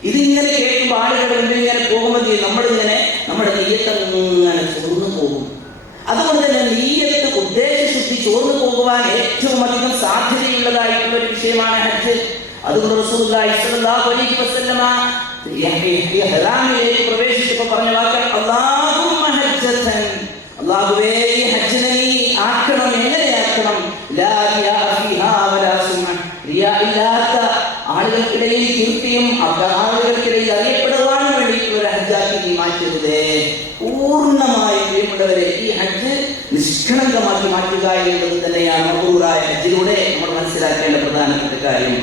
ഇതിങ്ങനെ കേൾക്കുമ്പോൾ ആളുകൾ ഇങ്ങനെ പോകുമ്പോൾ നമ്മളിങ്ങനെ നമ്മുടെ നീയത്തങ്ങനെ ചോർന്നു പോകും. അതുകൊണ്ട് തന്നെ നീയത്ത് ഉദ്ദേശശുദ്ധി ചോർന്നു പോകുവാൻ ഏറ്റവും അധികം സാധ്യതയുള്ളതായിട്ടുള്ള ഒരു വിഷയമാണ് ഹജ്ജ്. അതുകൊണ്ട് റസൂലുള്ളാഹി സ്വല്ലല്ലാഹു അലൈഹി വസല്ലമ ഇഹ്റാമിലേക്ക് പ്രവേശിച്ചപ്പോൾ പറഞ്ഞ വാക്ക് അല്ലാഹുമ്മ ഹജ്ജതൻ, അല്ലാഹുവേ ഈ ഹജ്ജിനെ നീ ആക്കണം. എങ്ങനെയാക്കണം? ലാ റിയാ ഫീഹാ വലാ സുംഅ, റിയാ ഇല്ലാത്ത ആളുകൾക്കിടയിൽ കീർത്തിയും ആളുകൾക്കിടയിൽ അറിയപ്പെടുവാൻ വേണ്ടിയിട്ടുള്ള ഒരു ഹജ്ജാക്കി നീ പ്രിയമുള്ളവരെ, ഈ ഹജ്ജ് നിഷ്കളങ്കമാക്കി മാറ്റുക എന്നത് തന്നെയാണ് മബ്റൂറായ ഹജ്ജിലൂടെ നമ്മൾ മനസ്സിലാക്കേണ്ട പ്രധാനപ്പെട്ട കാര്യം.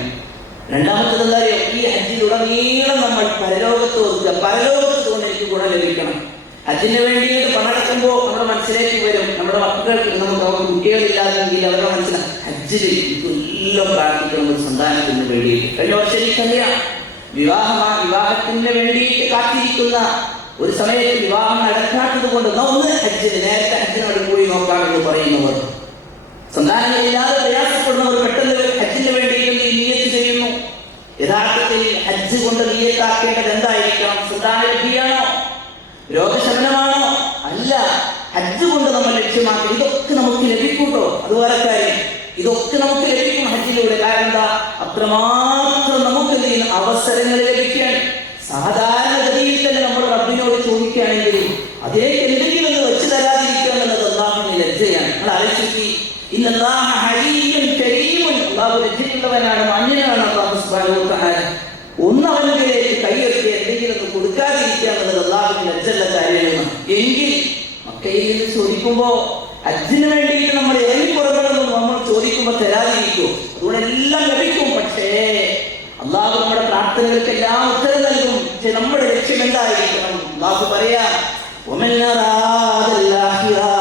രണ്ടാമത്തത് എന്താ പറയുക? ഈ ഹജ്ജിലുടനീളം നമ്മൾ പരലോകത്ത് ഒതുക്കുക. പരലോകത്ത് കൊണ്ട് എനിക്ക് ഗുണം ലഭിക്കണം. ഹജ്ജിന് വേണ്ടിയിട്ട് പണടക്കുമ്പോൾ നമ്മുടെ മനസ്സിലേക്ക് വരും, നമ്മുടെ മക്കൾക്ക് നമുക്ക് കുട്ടികളില്ലാതെങ്കിൽ അവരുടെ മനസ്സിലാകും ഹജ്ജിൽ എല്ലാം പ്രാർത്ഥിക്കണം ഒരു സന്താനത്തിന് വേണ്ടിയിട്ട്. കഴിഞ്ഞ വർഷം എനിക്കറിയാം, വിവാഹത്തിന് വേണ്ടിയിട്ട് കാത്തിരിക്കുന്ന ഒരു സമയത്ത് വിവാഹം നടക്കാത്തത് കൊണ്ട് ഒന്ന് ഹജ്ജിന് നേരത്തെ ഹജ്ജിനോട് പോയി നോക്കാമെന്ന് പറയുന്നവർ, സന്താനങ്ങളില്ലാതെ പ്രയാസപ്പെടുന്നവർ പെട്ടെന്ന് ഹജ്ജിന് വേണ്ടിയിട്ട് നിയ്യത്ത് ചെയ്യുന്നു. യഥാർത്ഥത്തിൽ ഹജ്ജ് കൊണ്ട് നിയ്യത്താക്കേണ്ടത് എന്തായിരിക്കണം? സന്താനലബ്ധിയാണോ? രോഗശമനമാണോ? അല്ല. ഹജ്ജ് കൊണ്ട് നമ്മൾ ലക്ഷ്യമാക്കി ഇതൊക്കെ നമുക്ക് ലഭിക്കൂട്ടോ. അതുപോലെ കാര്യം ഇതൊക്കെ നമുക്ക് ലഭിക്കും ഹജ്ജിലൂടെ. കാരണം എന്താ? അത്രമാത്രം നമുക്ക് എന്ത് ചെയ്യുന്ന അവസരങ്ങൾ ലഭിക്കാൻ. സാധാരണഗതിയിൽ തന്നെ നമ്മൾ റബ്ബിനോട് ചോദിക്കുകയാണെങ്കിൽ അതിലേക്ക് എന്തെങ്കിലും ഒന്ന് വെച്ച് തരാതിരിക്കുക എന്നുള്ളത് അല്ലാഹുവിന്റെ ലജ്ജയാണ്. നമ്മൾ ആലോചിച്ച് ഇന്നല്ലാഹ ഹലീമുൻ കരീമുൻ, അല്ലാഹു ലജ്ജയുള്ളവനാണ്, മാന്യനാണ്. അല്ലാഹു സുബ്ഹാനഹു വ തആല ഒന്നവനിലേക്ക് കൈയെത്തി എന്തെങ്കിലും ഒന്ന് കൊടുക്കാതിരിക്കുക എന്നുള്ളത് അല്ലാഹുവിന്റെ ലജ്ജയുള്ള കാര്യമാണ്. എങ്കിൽ മക്കയിൽ നിന്ന് ചോദിക്കുമ്പോൾ ഹജ്ജിന് വേണ്ടിയിട്ട് നമ്മൾ ഇറങ്ങിപ്പുറപ്പെടുന്നു, നമ്മൾ ചോദിക്കുമ്പോൾ തരാതിരിക്കും. അതുകൊണ്ട് എല്ലാം ലഭിക്കും. പക്ഷേ അല്ലാഹു നമ്മുടെ പ്രാർത്ഥനകൾക്കെല്ലാം ഉത്തരം നൽകും. പക്ഷെ നമ്മുടെ ലക്ഷ്യം എന്തായിരിക്കണം? അല്ലാഹു പറയാ ومن أراد الآخرة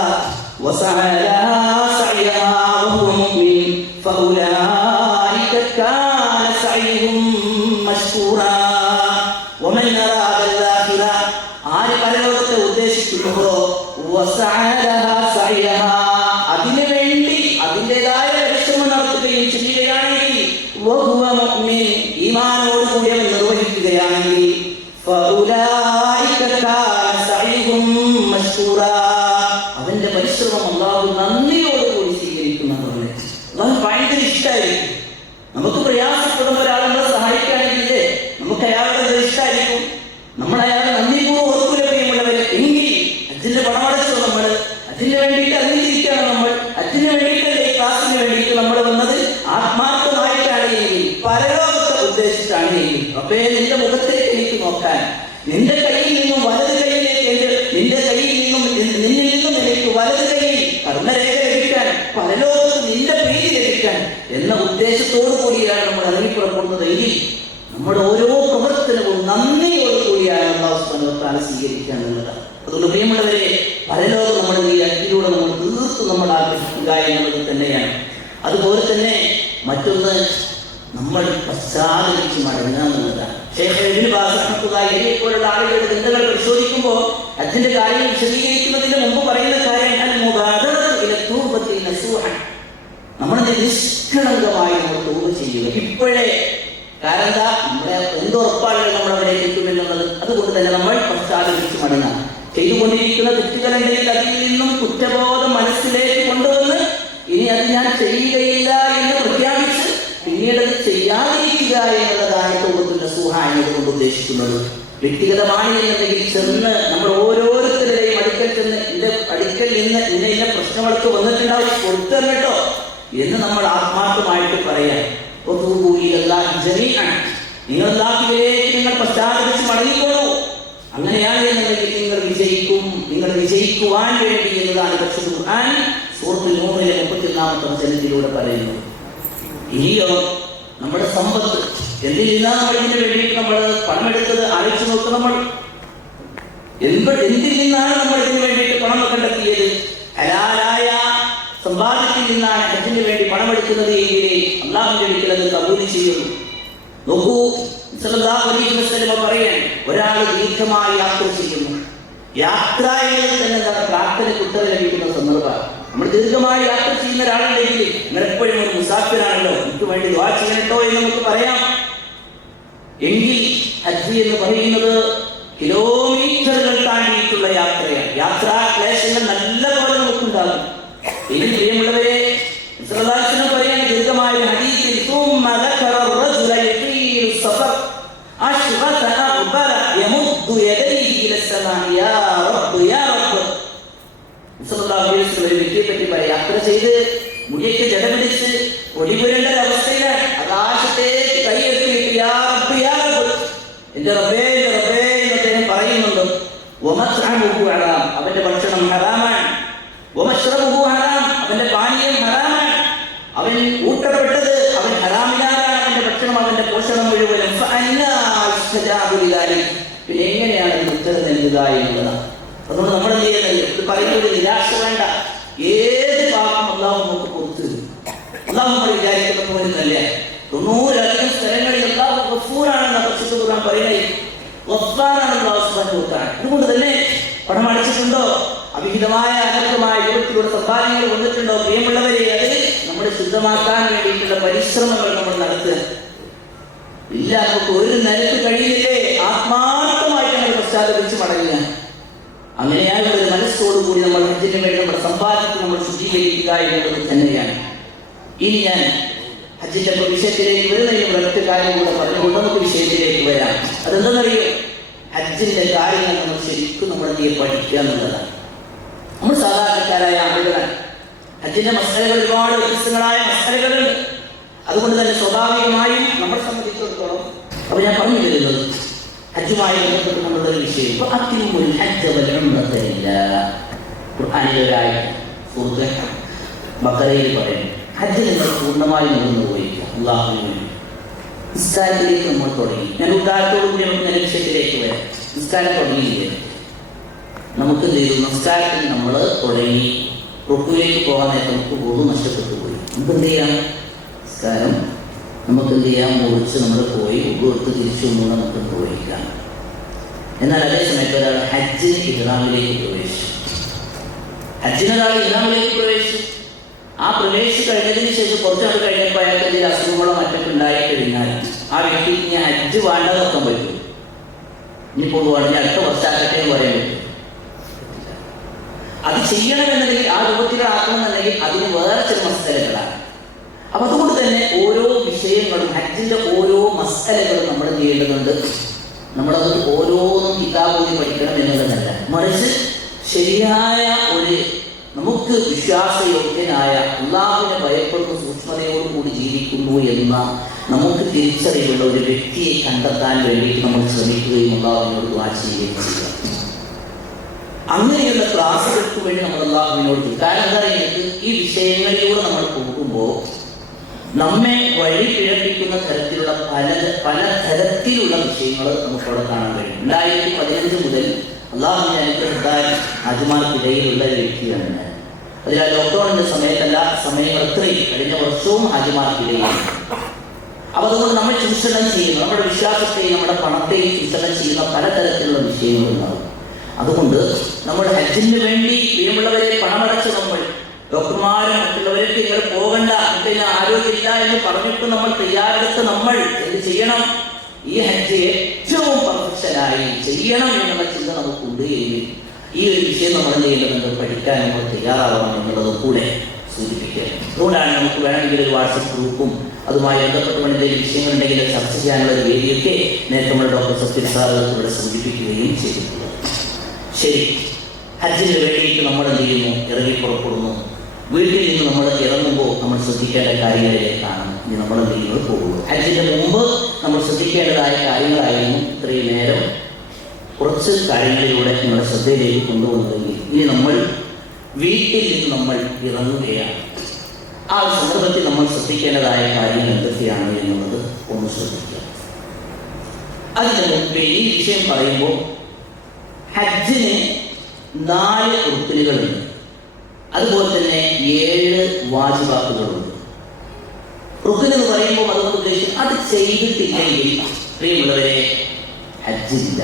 وسعى لها سعيها وهو مؤمن فأولئك كان سعيهم مشكورا. ومن أراد الآخرة ആര് പരലോകത്തെ ഉദ്ദേശിക്കുന്നുവോ وسعى لها سعيها അതിനു വേണ്ടി അതിൻ്റെതായ പരിശ്രമം നടത്തുകയും ചെയ്യുകയാണെങ്കിൽ وهو مؤمن ഈമാനോട് കൂടി അവൻ നിർവഹിക്കുകയാണെങ്കിൽ فأولئك كان سعيهم مشكورا അവന്റെ പരിശ്രമം അല്ലാഹു നന്ദിയോടുകൂടി സ്വീകരിക്കുന്നതാണ്. അല്ലാഹു ഭയങ്കര ഇഷ്ടമായിരിക്കും. നമുക്ക് പ്രയാസപ്പെടുന്ന ഒരാളെ നമ്മളെ സഹായിക്കുകയാണെങ്കിലേ നമുക്ക് അയാളുടെ ഇഷ്ടമായിരിക്കും. നമ്മൾ അയാളെ നന്ദിപൂർവ്വം ഓർക്കൂല പ്രിയമുള്ളവരെ. എങ്കിൽ ഹജ്ജിന്റെ പണമടച്ചോ നമ്മൾ? ഹജ്ജിന് വേണ്ടിയിട്ട് അറിഞ്ഞിരിക്കുകയാണ് നമ്മൾ. ഹജ്ജിന് വേണ്ടിയിട്ടല്ലേ ഈ ക്ലാസ്സിന് വേണ്ടിയിട്ട് നമ്മൾ വന്നത്? ആത്മാർത്ഥമായിട്ടാണ് എങ്കിൽ, പരലോകത്തെ ഉദ്ദേശിച്ചാണ് എങ്കിൽ, അപ്പേ നിന്റെ മുഖത്തേക്ക് എനിക്ക് നോക്കാൻ, നിന്റെ കയ്യിൽ നിന്നും വലത് കൈയിലേക്ക് നിന്റെ കയ്യിൽ നിന്നും നിന്നിൽ നിന്നും എനിക്ക് വലത് കൈയിൽ കർമ്മരേഖ ലഭിക്കാൻ, പരലോകത്ത് നിന്റെ പേര് ലഭിക്കാൻ എന്ന ഉദ്ദേശത്തോടു കൂടിയാണ് നമ്മൾ ഇറങ്ങിപ്പുറപ്പെടുന്നതെങ്കിൽ നമ്മുടെ ഓരോ പ്രവർത്തനവും നന്ദിയോടുകൂടിയാണ് അല്ലാഹു സുബ്ഹാനഹു വ തആല സ്വീകരിക്കാനുള്ളത്. അതുകൊണ്ട് പ്രിയമുള്ളവരെ, പരലോകം നമ്മുടെ ഈ അഗ്നിയിലൂടെ നമ്മൾ തീർത്തും നമ്മൾ ആഗ്രഹിക്കുക എന്നുള്ളത് തന്നെയാണ്. അതുപോലെ തന്നെ മറ്റൊന്ന് നമ്മൾ പശ്ചാത്തലിച്ച് മടങ്ങുക എന്നുള്ളതാണ്. ശൈഖ് ഇബ്നു ബാസ് റഹ്മത്തുള്ളാഹി അലൈഹി പോലുള്ള ആളുകളുടെ ഗ്രന്ഥങ്ങൾ പരിശോധിക്കുമ്പോൾ അതിന്റെ കാര്യം വിശദീകരിക്കുന്നതിന് മുമ്പ് പറയുന്ന കാര്യം അൽ മുബാദറത്തു ഇല തൗബത്തി നസൂഹ, നമ്മൾ നിഷ്കളങ്കമായി നമ്മൾ തൗബ ചെയ്യുക ഇപ്പോഴേ. കാരണം എന്താ? നമ്മുടെ എന്തുറപ്പാടുകൾ നമ്മൾ അവിടെ എത്തുമെന്നുള്ളത്. അതുകൊണ്ട് തന്നെ നമ്മൾ പശ്ചാത്തലിച്ച് മടങ്ങാം. ചെയ്തുകൊണ്ടിരിക്കുന്ന തെറ്റുകളുണ്ടെങ്കിൽ അതിൽ നിന്നും കുറ്റബോധം മനസ്സിലേക്ക് കൊണ്ടുവന്ന് ഇനി അത് ഞാൻ ചെയ്യുകയില്ല എന്ന് പ്രഖ്യാപിച്ച് പിന്നീട് അത് ചെയ്യാതിരിക്കുക എന്നുള്ളതാണ് തൗബത്തുൻ നസൂഹ എന്നതുകൊണ്ട് ഉദ്ദേശിക്കുന്നത്. വ്യക്തിഗതമാണ് എന്നുണ്ടെങ്കിൽ ചെന്ന് നമ്മൾ ഓരോരുത്തരുടെയും അടുക്കൽ ചെന്ന് എന്റെ അടുക്കൽ നിന്ന് ഇന്ന പ്രശ്നങ്ങൾക്ക് വന്നിട്ടുണ്ടാവും, കൊടുത്തു കേട്ടോ എന്ന് നമ്മൾ ആത്മാർത്ഥമായിട്ട് പറയാൻ. നിങ്ങൾ അല്ലാഹുവിലേക്ക് നിങ്ങൾ പശ്ചാത്തലിച്ച് മടങ്ങിക്കോളൂ. അങ്ങനെയാണ് എന്നുണ്ടെങ്കിൽ നിങ്ങൾ വിജയിക്കും. നിങ്ങൾ വിജയിക്കുവാൻ വേണ്ടി എന്നതാണ് പരിശുദ്ധ ഖുർആൻ സൂറത്തുൽ നൂറിലെ 31-ാമത്തെ വചനത്തിലൂടെ പറയുന്നത്. ഇനിയോ നമ്മുടെ സമ്പത്ത് എന്തിൽ നിന്നാണ് നമ്മൾ ഇതിന് വേണ്ടിയിട്ട് നമ്മൾ പണമെടുത്തത്? ആലോചിച്ച് നോക്കുക. നമ്മൾ എന്തിൽ നിന്നാണ് നമ്മൾ ഇതിന് വേണ്ടിയിട്ട് പണം കണ്ടെത്തിയത്? ഹലാലായ സമ്പാദ്യത്തിൽ നിന്നാണ് ഹജ്ജിന് വേണ്ടി പണമെടുക്കുന്നത് എങ്കിലേ അല്ലാഹുവിന്റെ അടുക്കൽ അത് കബൂൽ ചെയ്യുന്നു. നോക്കൂ, സല്ലല്ലാഹു അലൈഹി വസല്ലം പറയാൻ, ഒരാൾ ദീർഘമായി യാത്ര ചെയ്യുന്നു. യാത്ര എന്നത് തന്നെ പ്രാർത്ഥനയ്ക്ക് ഉത്തരം ലഭിക്കുന്ന സന്ദർഭമാണ്. നമ്മൾ ദീർഘമായി യാത്ര ചെയ്യുന്ന ഒരാളുണ്ടെങ്കിൽ നിങ്ങൾ എപ്പോഴും ഒരു മുസാഫിറാണല്ലോ, എനിക്ക് വേണ്ടി ദുആ ചെയ്യണട്ടോ എന്ന് നമുക്ക് പറയാം. എങ്കിൽ ഹജ്ജ് എന്ന് പറയുന്നത് കിലോമീറ്ററുകൾ താണ്ടിയിട്ടുള്ള യാത്രയാണ്. യാത്രാ ക്ലേശങ്ങൾ നല്ല പോലെ നമുക്കുണ്ടാകും. ഇനി പ്രിയമുള്ളവരെ, സല്ലല്ലാഹു അലൈഹി വസല്ലം പറയാൻ ദീർഘമായ ഹദീസിൽ ثم ذكر الرجل يطيل السفر أشغث أغبر يمد يديه إلى السماء يا رب يا رب. സല്ലല്ലാഹു അലൈഹി വസല്ലം വ്യക്തിയെ പറ്റി പറയാം, യാത്ര ചെയ്ത് മുടിയൊക്കെ ജടപിടിച്ച് ഒടിപുരേണ്ട അവസ്ഥയിലാണ് ആകാശത്തേക്ക് കൈയെത്തിയിട്ട് യാ റബ്ബ് യാ റബ്ബ്, എന്റെ റബ്ബേ എന്റെ റബ്ബേ എന്ന് അദ്ദേഹം പറയുന്നുണ്ട്. വമത്അമുഹു ഹറാം, അവന്റെ ഭക്ഷണം ഹറാമാണ്. വമശ്റബുഹു ഹറാം, അവന്റെ പാനീയം ഹറാമാണ്, അവൻ ഊട്ടപ്പെട്ടത് അവൻ ഹറാമിലാണ്, അവന്റെ ഭക്ഷണം അവന്റെ പോഷണം മുഴുവനും. പിന്നെ എങ്ങനെയാണ് ഉത്തരം നൽകുക എന്നുള്ളതാണ്. അതുകൊണ്ട് നമ്മൾ എന്ത് ചെയ്യുന്നത്, ഇത് പറയുന്നത് നിരാശ വേണ്ട. ഏത് പാപം അല്ലാഹു നമുക്ക് പുറത്തു തരും. അല്ലാഹു നമ്മൾ വിചാരിക്കുന്ന പോലെ തന്നെ 90-ലധികം സ്ഥലങ്ങളിൽ അല്ലാഹു ഗഫൂറാണെന്ന് പരിശുദ്ധ ഖുർആൻ പറയുന്നത്. ഗഫാറാണ് അല്ലാഹു സുബ്ഹാനഹു വ തആല. അതുകൊണ്ട് തന്നെ പണം അടിച്ചിട്ടുണ്ടോ, അവിഹിതമായ അനർഹമായ രൂപത്തിലൂടെ സമ്പാദ്യങ്ങൾ വന്നിട്ടുണ്ടോ, പ്രിയമുള്ളവരെ, അത് നമ്മളെ ശുദ്ധമാക്കാൻ വേണ്ടിയിട്ടുള്ള പരിശ്രമങ്ങൾ നമ്മൾ നടത്തുക. ഇല്ല, നമുക്ക് ഒരു നിലക്ക് കഴിയില്ലേ, ആത്മാർത്ഥമായിട്ട് നമ്മൾ പശ്ചാത്തപിച്ച് മടങ്ങുക. അങ്ങനെയായുള്ള ഒരു മനസ്സോടുകൂടി നമ്മൾ ഹജ്ജിന് വേണ്ടി നമ്മുടെ സമ്പാദ്യത്തിൽ നമ്മൾ ശുദ്ധീകരിക്കുക എന്നുള്ളത് തന്നെയാണ്. ഇനി ഞാൻ ഹജ്ജിന്റെ വിഷയത്തിലേക്ക് വരുന്നതിന് ഒരൊറ്റ കാര്യം കൂടെ പറഞ്ഞുകൊണ്ട് നമുക്ക് വിഷയത്തിലേക്ക് വരാം. അതെന്തെന്നറിയോ, ഹജ്ജിന്റെ കാര്യങ്ങൾ നമ്മൾ ശരിക്കും നമ്മൾ പഠിക്കുക എന്നുള്ളതാണ്. നമ്മൾ സാധാരണക്കാരായ ആളുകളാണ്. ഹജ്ജിന്റെ മസലകൾ ഒരുപാട് വ്യത്യസ്തങ്ങളായ മസലകളുണ്ട്. അതുകൊണ്ട് തന്നെ സ്വാഭാവികമായും നമ്മളെ സംബന്ധിച്ചിടത്തോളം അപ്പോൾ ഞാൻ പറഞ്ഞു തരുന്നത് ഹജ്ജുമായി ബന്ധപ്പെട്ടുകൊണ്ടുള്ള ഒരു വിഷയം. ഖുർആനിലായ സൂറത്ത് ബഖറയിൽ പറയുന്നു, ഹജ്ജ് നിങ്ങൾ പൂർണ്ണമായും നിർവഹിക്കുക അല്ലാഹുവിന് വേണ്ടി. നിസ്കാരത്തിലേക്ക് നമ്മൾ തുടങ്ങി. ഞാൻ ഉദാഹരണത്തോടുകൂടി നമുക്ക് ലക്ഷ്യത്തിലേക്ക് വരാം. നിസ്കാരം തുടങ്ങിയില്ലേ, നമുക്ക് എന്ത് ചെയ്തു, നമസ്കാരത്തിൽ നമ്മൾ തുടങ്ങി റുക്കുവിലേക്ക് പോകാൻ നേരത്തെ നമുക്ക് wudu നഷ്ടപ്പെട്ടു പോയി. നമുക്ക് എന്ത് ചെയ്യാം, നിസ്കാരം നമുക്ക് എന്ത് ചെയ്യാം, മുറിച്ച് നമ്മൾ പോയി wudu എടുത്ത് തിരിച്ചു വന്നു നമുക്ക് നിർവഹിക്കാം. എന്നാൽ അതേ സമയത്ത് ഒരാൾ ഹജ്ജിന് ഇഹ്റാമിലേക്ക് പ്രവേശിച്ചു. ഹജ്ജിനൊരാൾ ഇഹ്റാമിലേക്ക് പ്രവേശിച്ചു. ആ പ്രവേശിച്ച് കഴിഞ്ഞതിന് ശേഷം കുറച്ചാൾ കഴിഞ്ഞപ്പോൾ അയാൾക്ക് എന്തെങ്കിലും അസുഖങ്ങളോ മറ്റൊക്കെ ഉണ്ടായി കഴിഞ്ഞാൽ ആ വ്യക്തി ഇനി ഹജ്ജ് വേണ്ടെന്ന് നോക്കാൻ പറ്റും. ഇനി പോകുവാണെങ്കിൽ അടുത്ത വർഷാക്കട്ടെ എന്ന് പറയാൻ പറ്റും. അത് ചെയ്യണമെന്നുണ്ടെങ്കിൽ ആ രൂപത്തിലാക്കണമെന്നുണ്ടെങ്കിൽ അതിന് വേറെ ചില മസലകളാണ്. അപ്പൊ അതുകൊണ്ട് തന്നെ ഓരോ വിഷയങ്ങളും ഹജ്ജിന്റെ ഓരോ മസലകളും നമ്മൾ ചെയ്യേണ്ടതുണ്ട്. നമ്മളത് ഓരോന്നും കിതാബോധി പഠിക്കണം എന്നുള്ളതല്ല, മറിച്ച് ശരിയായ ഒരു നമുക്ക് വിശ്വാസയോഗ്യനായ അല്ലാഹുവിനെ ഭയപ്പെടുന്ന സൂക്ഷ്മതയോടുകൂടി ജീവിക്കുന്നു എന്ന നമുക്ക് തിരിച്ചറിവുള്ള ഒരു വ്യക്തിയെ കണ്ടെത്താൻ വേണ്ടിയിട്ട് നമ്മൾ ശ്രമിക്കുകയും അല്ലാഹുവിനോട് ദുആ ചെയ്യുകയും ചെയ്യുക. അങ്ങനെയുള്ള ക്ലാസ്സുകൾക്ക് വേണ്ടി നമ്മൾ അല്ലാഹുവിനോട് ചെയ്യും. കാരണം എന്താ പറയുക, ഈ വിഷയങ്ങളിലൂടെ നമ്മൾ പോകുമ്പോൾ നമ്മെ വഴി പിഴപ്പിക്കുന്ന തരത്തിലുള്ള പല തരത്തിലുള്ള വിഷയങ്ങൾ നമുക്കവിടെ കാണാൻ കഴിയും. 2015 മുതൽ അല്ലാഹുവിന്റെ അനുഗ്രഹത്താൽ ഹാജിമാർക്കിടയിലുള്ള ഒരു വ്യക്തിയാണ് ഞാൻ. അതിൽ ആ ലോക്ക്ഡൌണിന്റെ സമയത്തല്ല, സമയങ്ങൾ അത്രയും കഴിഞ്ഞ വർഷവും ഹാജിമാർക്കിടയിലാണ്. അപ്പൊ അതുകൊണ്ട് നമ്മൾ ചൂഷണം ചെയ്യുന്ന നമ്മുടെ വിശ്വാസത്തെയും നമ്മുടെ പണത്തെയും ചൂഷണം ചെയ്യുന്ന പലതരത്തിലുള്ള വിഷയങ്ങളുണ്ടാവും. അതുകൊണ്ട് നമ്മൾ ഹജ്ജിന് വേണ്ടി പ്രിയമുള്ളവരെ പണമടച്ച് നമ്മൾ ഡോക്ടർമാരും മറ്റുള്ളവർക്ക് നിങ്ങൾ പോകണ്ട, എനിക്ക് ആരോഗ്യമില്ല എന്ന് പറഞ്ഞിട്ട് നമ്മൾ തയ്യാറെടുത്ത് നമ്മൾ എന്ത് ചെയ്യണം, ഈ ഹജ്ജ് ഏറ്റവും പെർഫെക്ഷനായി ചെയ്യണം എന്നുള്ള ചിന്ത നമുക്കുണ്ട് എങ്കിൽ ഈ ഒരു വിഷയം നമ്മൾ ചെയ്യേണ്ടതുണ്ട്, പഠിക്കാൻ നമ്മൾ തയ്യാറാവണം എന്നുള്ളത് കൂടെ സൂചിപ്പിക്കുക. അതുകൊണ്ടാണ് നമുക്ക് വേണമെങ്കിൽ ഒരു വാട്സപ്പ് ഗ്രൂപ്പും അതുമായി ബന്ധപ്പെട്ടുകൊണ്ട് എന്തെങ്കിലും വിഷയങ്ങളുണ്ടെങ്കിൽ ചർച്ച ചെയ്യാനുള്ള ഒരു വേദിയൊക്കെ നേരത്തെ നമ്മുടെ ഡോക്ടർ സത്യൻ സാർ ഇവിടെ സൂചിപ്പിക്കുകയും ചെയ്തിട്ടുള്ളത്. ശരി, ഹജ്ജിന് വേണ്ടിയിട്ട് നമ്മൾ എന്ത് ചെയ്യുന്നു, ഇറങ്ങി പുറപ്പെടുന്നു. വീട്ടിൽ നിന്ന് നമ്മൾ ഇറങ്ങുമ്പോൾ നമ്മൾ ശ്രദ്ധിക്കേണ്ട കാര്യങ്ങളിലേക്കാണ് ഇനി നമ്മൾ എന്ത് ചെയ്യുന്നത് പോകുന്നത്. ഹജ്ജിന്റെ മുമ്പ് നമ്മൾ ശ്രദ്ധിക്കേണ്ടതായ കാര്യങ്ങളായിരുന്നു ഇത്രയും നേരം കുറച്ച് കാര്യങ്ങളിലൂടെ നിങ്ങളുടെ ശ്രദ്ധയിലേക്ക് കൊണ്ടുവന്നതെങ്കിൽ ഇനി നമ്മൾ വീട്ടിൽ നിന്ന് നമ്മൾ ഇറങ്ങുകയാണ്. ആ സന്ദർഭത്തിൽ നമ്മൾ ശ്രദ്ധിക്കേണ്ടതായ കാര്യങ്ങൾ എന്തൊക്കെയാണ് എന്നുള്ളത് ഒന്ന് ശ്രദ്ധിക്കുക. അതിന് മുമ്പേ ഈ വിഷയം പറയുമ്പോൾ ഹജ്ജിന് 4 റുക്നുകളുണ്ട്, അതുപോലെ തന്നെ 7 വാജിബാത്തുകളുണ്ട്. റുക്ൻ എന്ന് പറയുമ്പോൾ അതുകൊണ്ട് ഉദ്ദേശിക്കും അത് ചെയ്തിട്ടില്ലെങ്കിൽ പ്രിയമുള്ളവരെ ഹജ്ജില്ല.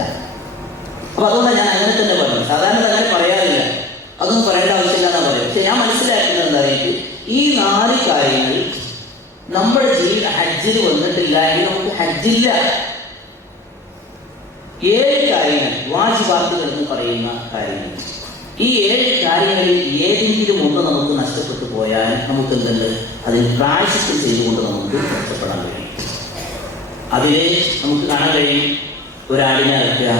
അപ്പൊ അതുകൊണ്ട് ഞാൻ അങ്ങനെ തന്നെ പറഞ്ഞു. സാധാരണ അങ്ങനെ പറയാറില്ല, അതൊന്നും പറയേണ്ട ആവശ്യമില്ല എന്നാ പറയും. പക്ഷെ ഞാൻ മനസ്സിലാക്കുന്നത് എന്തായാലും ഈ 4 കാര്യങ്ങൾ നമ്മുടെ ജീവിത ഹജ്ജിൽ വന്നിട്ടില്ല എങ്കിൽ നമുക്ക് ഹജ്ജില്ല. 7 കാര്യങ്ങൾ വാജിബാത്തുകൾ എന്ന് പറയുന്ന കാര്യങ്ങൾ. ഈ 7 കാര്യങ്ങളിൽ ഏതെങ്കിലും ഒന്ന് നമുക്ക് നഷ്ടപ്പെട്ടു പോയാൽ നമുക്ക് എന്തുണ്ട്, അതിന് പ്രായശ്ചിത്തം ചെയ്തുകൊണ്ട് നമുക്ക് രക്ഷപ്പെടാൻ കഴിയും. അതിൽ നമുക്ക് കാണാൻ കഴിയും ഒരാടിനെ അറക്കുക,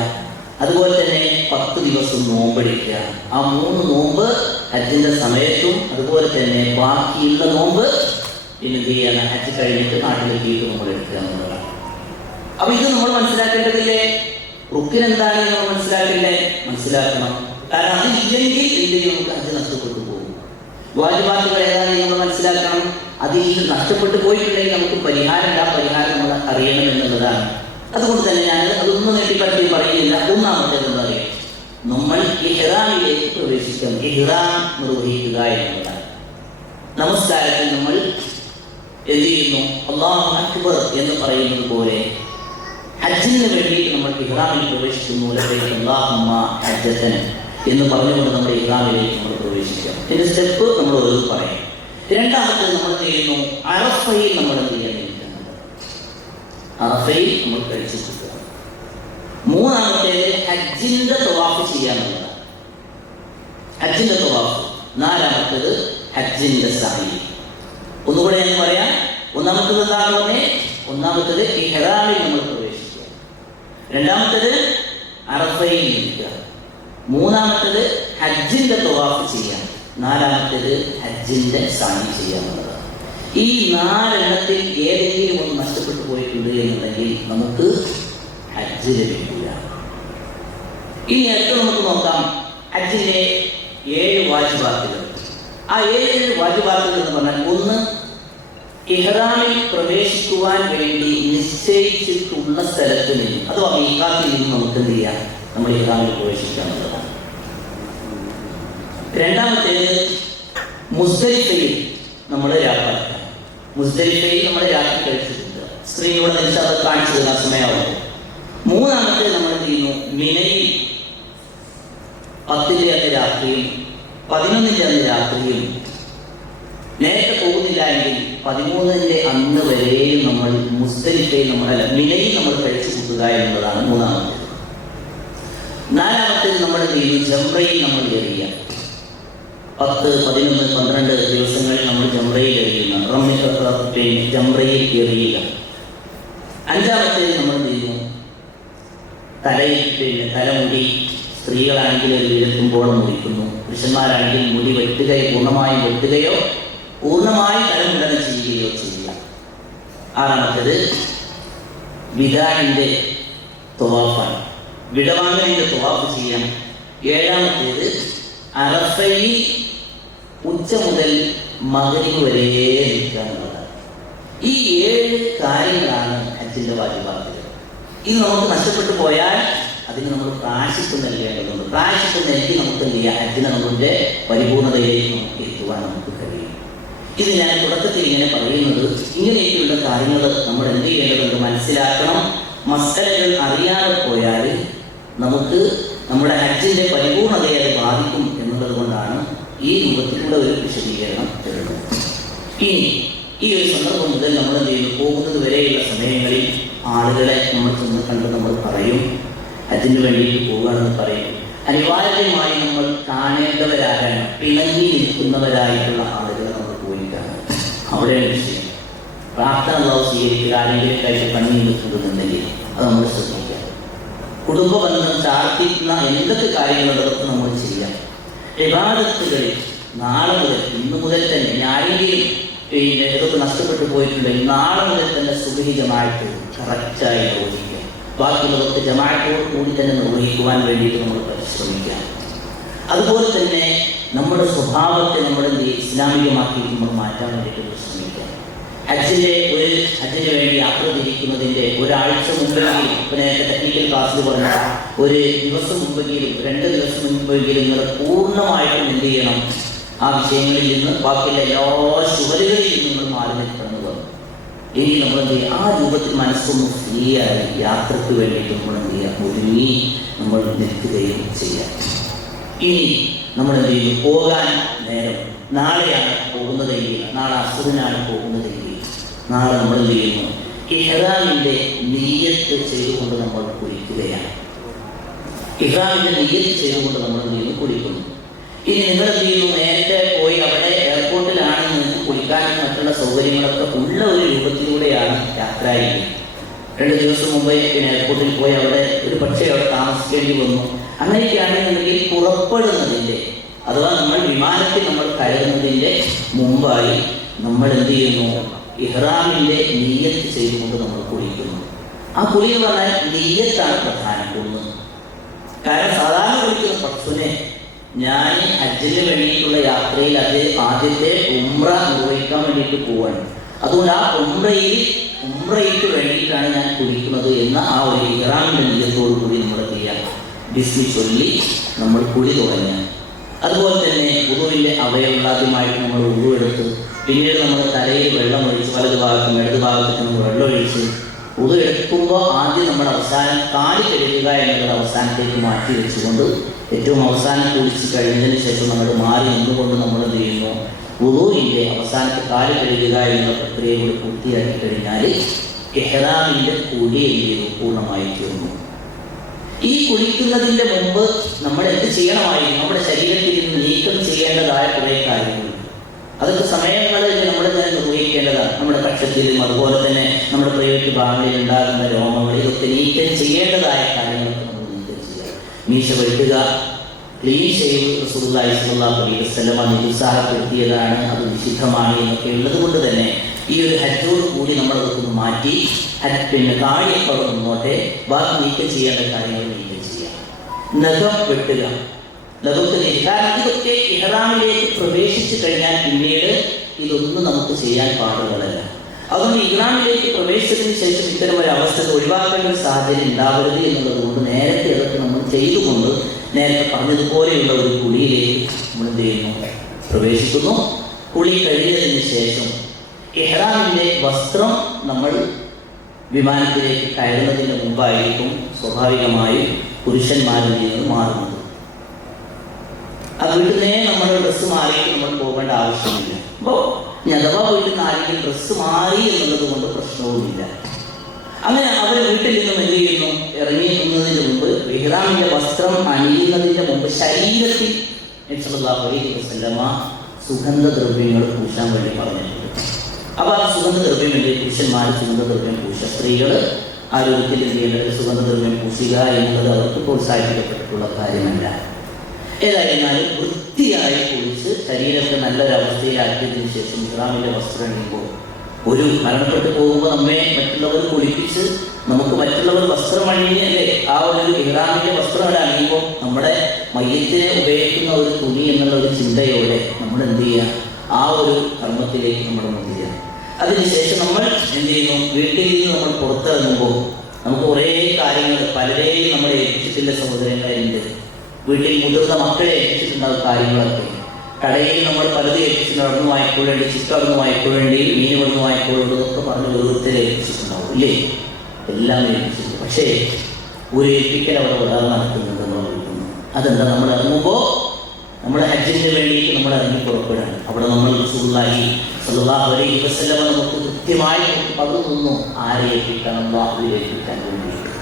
അതുപോലെ തന്നെ 10 ദിവസം നോമ്പെടുക്കുക. ആ 3 നോമ്പ് ഹജ്ജിന്റെ സമയത്തും അതുപോലെ തന്നെ ബാക്കിയുള്ള നോമ്പ് പിന്നെ എന്ത് ചെയ്യാണ്, ഹജ്ജ് കഴിഞ്ഞിട്ട് നാട്ടിലെത്തിയിട്ട് നമ്മൾ എടുക്കുക എന്നുള്ളതാണ്. അപ്പൊ ഇത് നമ്മൾ മനസ്സിലാക്കേണ്ടതില്ലേ, റുക്കിൻ എന്താണെന്ന് നമ്മൾ മനസ്സിലാക്കില്ലേ, മനസ്സിലാക്കണം. കാരണം അതില്ലെങ്കിൽ എന്തെങ്കിലും നമുക്ക് ഹജ്ജ് നഷ്ടപ്പെട്ടു പോകും. വാജിബാത്തുകൾ ഏതാണെന്ന് നമ്മൾ മനസ്സിലാക്കണം. അതിൽ നഷ്ടപ്പെട്ടു പോയിട്ടുണ്ടെങ്കിൽ നമുക്ക് പരിഹാരം നമ്മൾ അറിയണം എന്നുള്ളതാണ്. അതുകൊണ്ട് തന്നെ ഞാൻ അതൊന്നും നെട്ടിപ്പറ്റി പറയുന്നില്ല. ഒന്നാമത്തേത് എന്താ പറയുക, നമ്മൾ ഇഹ്റാമിലേക്ക് പ്രവേശിക്കണം. ഇഹ്റാം നിർവഹിക്കുക എന്നുള്ളതാണ്. നമസ്കാരത്തിൽ നമ്മൾ എന്ത് ചെയ്യുന്നു? അല്ലാഹു അക്ബർ എന്ന് പറയുന്നത് പോലെ ഹജ്ജിന് വേണ്ടി നമ്മൾ ഇഹ്റാമിൽ പ്രവേശിക്കുന്നു. അല്ലാഹുമ്മ ഹജ്ജതൻ എന്ന് പറഞ്ഞുകൊണ്ട് നമ്മൾ ഇഹ്റാമിലേക്ക് നമ്മൾ പ്രവേശിക്കുക. ഇതിന്റെ സ്റ്റെപ്പ് നമ്മൾ ഓരോ പറയാം. രണ്ടാമത്തെ നമ്മൾ ചെയ്യുന്നു, അറഫയിൽ നമ്മൾ എന്ത് ചെയ്യാൻ ഇരിക്കുന്നത്? അറഫയിൽ നമ്മൾ കഴിച്ചിരിക്കുക. മൂന്നാമത്തേത് ഹജ്ജിന്റെ തവാഫ് ചെയ്യാനുള്ളതാണ്. ഹജ്ജിന്റെ തവാഫ്. നാലാമത്തേത് ഹജ്ജിന്റെ സഅയ്. ഒന്നുകൂടെ ഞാൻ പറയാം. ഒന്നാമത്തേത് എന്താണ് പറഞ്ഞേ? ഒന്നാമത്തേത് ഇഹ്റാമിൽ നമ്മൾ പ്രവേശിക്കുക. രണ്ടാമത്തേത് അറഫയിൽ നിൽക്കുക. മൂന്നാമത്തേത് ഹജ്ജിന്റെ തവാഫ് ചെയ്യാൻ. നാലാമത്തേത് ഹജ്ജിന്റെ സഅയ് ചെയ്യാനുള്ളതാണ്. ഈ നാലെണ്ണത്തിൽ ഏതെങ്കിലും ഒന്ന് നഷ്ടപ്പെട്ടു പോയിട്ടുണ്ട് എന്നുണ്ടെങ്കിൽ നമുക്ക് ഹജ്ജ് ലഭിക്കില്ല. ഇനി അടുത്ത് നമുക്ക് നോക്കാം ഹജ്ജിന്റെ 7 വാജിബാത്തുകൾ. ആ 7 വാജിബാത്തുകൾ എന്ന് പറഞ്ഞാൽ, ഒന്ന്, ഇഹ്റാമിൽ പ്രവേശിക്കുവാൻ വേണ്ടി നിശ്ചയിച്ചിട്ടുള്ള സ്ഥലത്ത് നിന്ന് അഥവാ മീഖാത്തിൽ നിന്ന് നമുക്ക് എന്ത് ചെയ്യാം? നമ്മൾ ഇഹ്റാമിൽ പ്രവേശിക്കാനുള്ളതാണ്. രണ്ടാമത്തേത് മുസ്ദലിഫയിൽ നമ്മൾ രാത്രി. മുസ്ദലിഫയിൽ നമ്മൾ രാത്രി കഴിച്ചിട്ടുണ്ട്. സ്ത്രീയോട് അത് കാണിച്ചു തരുന്ന സമയമാവും. മൂന്നാമത്തേത് നമ്മൾ എന്ത് ചെയ്യുന്നു? മിനയിൽ 10-ന്റെ അന്ന് രാത്രിയും 11-ന്റെ അന്ന് രാത്രിയും, നേരത്തെ പോകുന്നില്ല എങ്കിൽ 13-ന്റെ അന്ന് വരെയും നമ്മൾ മുസ്ദലിഫയിൽ മിനയിൽ നമ്മൾ കഴിച്ചു കൂട്ടുക എന്നുള്ളതാണ് മൂന്നാമത്തേത്. നാലാമത്തേത് നമ്മൾ എന്ത് ചെയ്യുന്നു? ജംറയിൽ നമ്മൾ എറിയുക. 10, 11, 12 ദിവസങ്ങളിൽ നമ്മൾ ജംറയിൽ എറിയുക. ജംറയിൽ എറിയുക. അഞ്ചാമത്തേത് നമ്മൾ എന്ത് ചെയ്യുന്നു? തലമുടി സ്ത്രീകളാണെങ്കിൽ ഒരു വിരത്തുമ്പോൾ മുറിക്കുന്നു. പുരുഷന്മാരാണെങ്കിൽ മുടി വെട്ടുകയോ പൂർണ്ണമായി വെട്ടുകയോ പൂർണ്ണമായി തലമുടനം ചെയ്യുകയോ ചെയ്യുക. ആറാമത്തേത് വിദാഇന്റെ തവാഫാണ്. വിടവാങ്ങലിന്റെ തവാഫ് ചെയ്യാം. ഏഴാമത്തേത് അറഫയിൽ ഉച്ച മുതൽ മഗ്രിബ് വരെ നിൽക്കാനുള്ളതാണ്. ഈ 7 കാര്യങ്ങളാണ് ഹജ്ജിന്റെ വാജിബാത്തുകൾ. ഇത് നമുക്ക് നഷ്ടപ്പെട്ടു പോയാൽ അതിന് നമ്മൾ പ്രായശ്ചിത്തം നൽകേണ്ടതുണ്ട്. പ്രായശ്ചിത്തം നൽകി നമുക്ക് എന്ത് ചെയ്യാം? ഹജ്ജിനെ നമ്മുടെ പരിപൂർണതയിലേക്ക് നമുക്ക് എത്തുവാൻ നമുക്ക് കഴിയും. ഇത് ഞാൻ തുടക്കത്തിൽ ഇങ്ങനെ പറയുന്നത്, ഇങ്ങനെയൊക്കെയുള്ള കാര്യങ്ങൾ നമ്മൾ എന്ത് ചെയ്യേണ്ടതുണ്ട്? മനസ്സിലാക്കണം. മസലകൾ അറിയാതെ പോയാൽ നമുക്ക് നമ്മുടെ ഹജ്ജിന്റെ പരിപൂർണതയെ അത് ബാധിക്കും എന്നുള്ളത് കൊണ്ടാണ് ഈ രൂപത്തിലുള്ള ഒരു വിശദീകരണം തരുന്നത്. ഇനി ഈ ഒരു സന്ദർഭം മുതൽ നമ്മൾ എന്ത് ചെയ്യുന്നു? പോകുന്നത് വരെയുള്ള സമയങ്ങളിൽ ആളുകളെ നമ്മൾ ചെന്ന് കണ്ട് നമ്മൾ പറയും, ഹജ്ജിന് വേണ്ടിയിട്ട് പോവുകയാണെന്ന് പറയും. അനിവാര്യമായി നമ്മൾ കാണേണ്ടവരാകാൻ പിണങ്ങി നിൽക്കുന്നവരായിട്ടുള്ള ആളുകളെ നമ്മൾ പോയി കാണും. അവിടെയാണ് വിഷയം. പ്രാർത്ഥന അല്ലാഹു സ്വീകരിക്കുക. ആരെങ്കിലേക്കായിട്ട് കണ്ണി നിൽക്കുന്നുണ്ടെങ്കിൽ അത് നമ്മൾ ശ്രദ്ധിക്കുക. കുടുംബ ബന്ധം ചാർത്തിക്കുന്ന എന്തൊക്കെ കാര്യങ്ങളുള്ളതൊക്കെ നമ്മൾ ചെയ്യാം. ഇബാദത്തുകളിൽ നാളെ മുതൽ, ഇന്ന് മുതൽ തന്നെ ആരെങ്കിലും ഇതൊക്കെ നഷ്ടപ്പെട്ടു പോയിട്ടുണ്ടെങ്കിൽ നാളെ മുതൽ തന്നെ സുബഹി ജമാഅത്ത് കറക്റ്റായി നിർവഹിക്കുക. ബാക്കിയുള്ളതൊക്കെ ജമാഅത്തോട് കൂടി തന്നെ നിർവഹിക്കുവാൻ വേണ്ടിയിട്ട് നമ്മൾ പരിശ്രമിക്കുക. അതുപോലെ തന്നെ നമ്മുടെ സ്വഭാവത്തെ നമ്മൾ ഇസ്ലാമികമാക്കി നമ്മൾ മാറ്റാൻ വേണ്ടിയിട്ട് ശ്രമിക്കുക. ഹജ്ജിന് വേണ്ടി യാത്ര തിരിക്കുന്നതിൻ്റെ ഒരാഴ്ച മുമ്പെങ്കിലും, ഇപ്പോൾ നേരത്തെ ടെക്നിക്കൽ ക്ലാസ്സിൽ പറഞ്ഞ ഒരു ദിവസം മുമ്പെങ്കിലും 2 ദിവസം മുമ്പെങ്കിലും നിങ്ങൾ പൂർണ്ണമായിട്ടും എന്ത് ചെയ്യണം? ആ വിഷയങ്ങളിൽ നിന്ന്, ബാക്കിയുള്ള എല്ലാ ശുഭകളിൽ നിന്ന് നിങ്ങൾ മാറി നിൽക്കണം. ഇനി നമ്മൾ എന്ത് ചെയ്യുക? ആ രൂപത്തിൽ മനസ്സൊന്ന് ഫ്രീ ആയി യാത്രയ്ക്ക് വേണ്ടിയിട്ട് നമ്മൾ എന്ത് ചെയ്യുക? ഒരുങ്ങി നമ്മൾ നിൽക്കുകയും ചെയ്യാം. ഇനി നമ്മൾ എന്ത് ചെയ്യും? പോകാൻ നേരം നാളെയാണ് പോകുന്നതെങ്കിൽ, നാളെ അസുഖനാണ് പോകുന്നതെങ്കിൽ, നാളെ നമ്മൾ എന്ത് ചെയ്യുന്നു? ഇഹ്റാമിന്റെ നിയ്യത്ത് ചെയ്തുകൊണ്ട് നമ്മൾ കുളിക്കുകയാണ്. ഇഹ്റാമിന്റെ നിയ്യത്ത് ചെയ്തുകൊണ്ട് നമ്മൾ എന്ത് ചെയ്യുന്നു? കുളിക്കുന്നു. ഇനി നിങ്ങൾ എന്ത് ചെയ്യുന്നു? നേരത്തെ പോയി അവിടെ എയർപോർട്ടിലാണ് നിന്ന് കുളിക്കാനും മറ്റുള്ള സൗകര്യങ്ങളൊക്കെ ഉള്ള ഒരു രൂപത്തിലൂടെയാണ് യാത്ര ചെയ്യുന്നത്. 2 ദിവസം മുമ്പേ പിന്നെ എയർപോർട്ടിൽ പോയി അവിടെ ഒരു പക്ഷേ അവിടെ താമസിക്കേണ്ടി വന്നു. അങ്ങനെയൊക്കെയാണെന്നുണ്ടെങ്കിൽ പുറപ്പെടുന്നതിൻ്റെ അഥവാ നമ്മൾ വിമാനത്തിൽ നമ്മൾ കയറുന്നതിൻ്റെ മുമ്പായി നമ്മൾ എന്ത് ചെയ്യുന്നു? ഇഹ്റാമിന്റെ നിയ്യത്ത് ചെയ്തുകൊണ്ട് നമ്മൾ കുളിക്കുന്നു. ആ കുളി എന്ന് പറഞ്ഞാൽ നിയ്യത്താണ് പ്രധാനം. കാരണം സാധാരണ കുളിക്കുന്ന പക്ഷുനെ ഞാൻ ഹജ്ജിന് വേണ്ടിയിട്ടുള്ള യാത്രയിൽ ആദ്യത്തെ ഉംറ നിർവഹിക്കാൻ വേണ്ടിയിട്ട് പോവാണ്. അതുകൊണ്ട് ആ ഉംറയ്ക്ക് വേണ്ടിയിട്ടാണ് ഞാൻ കുളിക്കുന്നത് എന്ന ആ ഒരു ഇഹ്റാമിന്റെ നിയത്തോടു കൂടി നമ്മൾ ചെയ്യാം. ബിസ്മി ചൊല്ലി നമ്മൾ കുളി തുടങ്ങാൻ. അതുപോലെ തന്നെ വുളുവിൻ്റെ അവയവങ്ങളാദ്യമായിട്ട് നമ്മൾ വുളു എടുത്ത് പിന്നീട് നമ്മൾ തലയിൽ വെള്ളം ഒഴിച്ച് വലതു ഭാഗത്തും ഇടതു ഭാഗത്തേക്ക് നമ്മൾ വെള്ളം ഒഴിച്ച് വുളു എടുക്കുമ്പോൾ ആദ്യം നമ്മുടെ അവസാനം കാല് കഴുകുക എന്നുള്ളത് അവസാനത്തേക്ക് മാറ്റി വെച്ചുകൊണ്ട് ഏറ്റവും അവസാനം കുളിച്ച് കഴിഞ്ഞതിന് ശേഷം നമ്മൾ മാറി നിന്നുകൊണ്ട് നമ്മൾ എന്ത് ചെയ്യുന്നു, വുളുവിൻ്റെ അവസാനത്തെ കാല് കഴുകുക എന്നുള്ള പ്രക്രിയ കൂടി പൂർത്തിയാക്കി കഴിഞ്ഞാൽ ഇഹ്റാമിൻ്റെ കുളി എന്ത് ചെയ്തു പൂർണ്ണമായി തീർന്നു. ഈ കുളിക്കുന്നതിൻ്റെ മുമ്പ് നമ്മൾ എന്ത് ചെയ്യണമായിരുന്നു? നമ്മുടെ ശരീരത്തിൽ നിന്ന് നീക്കം ചെയ്യേണ്ടതായ കുറേ കാര്യങ്ങളുണ്ട്. അതൊക്കെ സമയങ്ങളിൽ നമ്മൾ തന്നെ നിർവഹിക്കേണ്ടതാണ്. നമ്മുടെ കക്ഷത്തിലും അതുപോലെ തന്നെ നമ്മുടെ പ്രൈവറ്റ് ഭാഗങ്ങളിൽ ഉണ്ടാകുന്ന രോമങ്ങൾ ഇതൊക്കെ നീക്കം ചെയ്യേണ്ടതായ കാര്യങ്ങളൊക്കെ നമ്മൾ നീക്കം ചെയ്യുക. മീശ വെട്ടുക, ക്ലീൻ ചെയ്ത് റസൂലുള്ളാഹി സ്വല്ലല്ലാഹു അലൈഹി വസല്ലം നിരുത്സാഹപ്പെടുത്തിയതാണ്, അത് നിഷിദ്ധമാണ് എന്നൊക്കെ ഉള്ളത് കൊണ്ട് തന്നെ ഈ ഒരു ഹജ്ജോട് കൂടി നമ്മളതൊക്കെ മാറ്റി പിന്നെ താഴെയൊക്കെ മുന്നോട്ടെ ബാക്കി നീക്കം ചെയ്യേണ്ട കാര്യങ്ങൾ നീക്കം ചെയ്യുക. നഖം വെട്ടുക, നഖത്തിന് കാരണം ഇതൊക്കെ ഇഹ്റാമിലേക്ക് പ്രവേശിച്ചു കഴിഞ്ഞാൽ പിന്നീട് ഇതൊന്നും നമുക്ക് ചെയ്യാൻ പാടുള്ളതല്ല. അതുകൊണ്ട് ഇഹ്റാമിലേക്ക് പ്രവേശിച്ചതിന് ശേഷം ഇത്തരം ഒരു അവസ്ഥ ഒഴിവാക്കേണ്ട ഒരു സാഹചര്യം ഉണ്ടാവരുത് എന്നുള്ളത് കൊണ്ട് നേരത്തെ അതൊക്കെ നമ്മൾ ചെയ്തുകൊണ്ട് നേരത്തെ പറഞ്ഞതുപോലെയുള്ള ഒരു കുളിയിലേക്ക് നമ്മൾ എന്ത് ചെയ്യുന്നു, പ്രവേശിക്കുന്നു. കുളി കഴിഞ്ഞതിന് ശേഷം ഇഹ്റാമിൻ്റെ വസ്ത്രം നമ്മൾ വിമാനത്തിലേക്ക് കയറുന്നതിന് മുമ്പായിരിക്കും സ്വാഭാവികമായും പുരുഷന്മാരിൽ നിന്ന് മാറുന്നത്. ആ വീട്ടിൽ നിന്ന് നമ്മൾ ഡ്രസ്സ് മാറിയിട്ട് നമ്മൾ പോകേണ്ട ആവശ്യമില്ല. അപ്പോൾ അഥവാ വീട്ടിൽ നിന്ന് ആരെങ്കിലും ഡ്രസ്സ് മാറി എന്നുള്ളത് കൊണ്ട് പ്രശ്നവുമില്ല. അങ്ങനെ അവർ വീട്ടിൽ നിന്നും എന്ത് ചെയ്യുന്നു, ഇറങ്ങിക്കുന്നതിന് മുമ്പ് ഇഹ്റാമിൻ്റെ വസ്ത്രം അണിയുന്നതിൻ്റെ മുമ്പ് ശരീരത്തിൽ സല്ലല്ലാഹു അലൈഹി വസല്ലമ സുഗന്ധദ്രവ്യങ്ങൾ പൂശാൻ വേണ്ടി പറഞ്ഞിട്ടുണ്ട്. അപ്പോൾ ആ സുഗന്ധദ്രവ്യം വേണ്ടി പുരുഷന്മാർ സുഗന്ധദ്രവ്യം പൂശുക, സ്ത്രീകൾ ആരോഗ്യത്തിൽ എന്ത് ചെയ്യേണ്ടത് സുഗന്ധദ്രവ്യം പൂശുക എന്നുള്ളത് അവർക്ക് പ്രോത്സാഹിപ്പിക്കപ്പെട്ടിട്ടുള്ള കാര്യമല്ല. ഏതായിരുന്നാലും വൃത്തിയായി കുളിച്ച് ശരീരത്തെ നല്ലൊരവസ്ഥയിലാക്കിയതിനു ശേഷം ഇഹ്റാമിൻ്റെ വസ്ത്രം അണിയുമ്പോൾ ഒരു മരണപ്പെട്ട് പോകുമ്പോൾ നമ്മെ മറ്റുള്ളവർ കുളിപ്പിച്ച് നമുക്ക് മറ്റുള്ളവർ വസ്ത്രം അണിഞ്ഞല്ലേ ആ ഒരു ഇഹ്റാമിൻ്റെ വസ്ത്രം അണിയുമ്പോൾ നമ്മുടെ മയ്യത്തിനെ ഉപയോഗിക്കുന്ന ഒരു തുണി എന്നുള്ള ഒരു ചിന്തയോടെ നമ്മൾ എന്ത് ചെയ്യുക, ആ ഒരു കർമ്മത്തിലേക്ക് നമ്മൾ മുതിരുക. അതിനുശേഷം നമ്മൾ എന്ത് ചെയ്യുന്നു, വീട്ടിൽ നിന്ന് നമ്മൾ പുറത്തിറങ്ങുമ്പോൾ നമുക്ക് കുറേ കാര്യങ്ങൾ പലരെയും നമ്മൾ ഏൽപ്പിച്ചിട്ടില്ല സഹോദരങ്ങളുണ്ട്. വീട്ടിൽ മുതിർന്ന മക്കളെ ഏൽപ്പിച്ചിട്ടുണ്ടാകും കാര്യങ്ങളൊക്കെ. കടയിൽ നമ്മൾ പലതും ഏൽപ്പിച്ചിട്ടുണ്ട്, അവിടുന്ന് വാങ്ങിക്കൊള്ളേണ്ടി, ചിക്കൻ അവിടുന്ന് വാങ്ങിക്കൊള്ളേണ്ടി, മീൻ ഇവിടുന്ന് വാങ്ങിക്കൊള്ളേണ്ടതൊക്കെ പറഞ്ഞ് ഓരോരുത്തരെ ഏൽപ്പിച്ചിട്ടുണ്ടാവും ഇല്ലേ, എല്ലാം ഏൽപ്പിച്ചിട്ടുണ്ട്. പക്ഷേ ഒരു ഏൽപ്പിക്കൽ അവിടെ ഒരാൾ നടക്കുന്നുണ്ടെന്ന് പറയുന്നു. അതെന്താ, നമ്മൾ ഇറങ്ങുമ്പോൾ നമ്മുടെ ഹജ്ജിന് വേണ്ടിയിട്ട് നമ്മൾ ഇറങ്ങി പുറപ്പെടാണ്. അവിടെ നമ്മൾ റസൂലുള്ളാഹി സ്വല്ലല്ലാഹു അലൈഹി വസല്ലം നമുക്ക് കൃത്യമായി പകർന്നു ആരെ ഏൽപ്പിക്കണം, അല്ലാഹുവിനെ ഏൽപ്പിക്കാൻ വേണ്ടിയിട്ട്.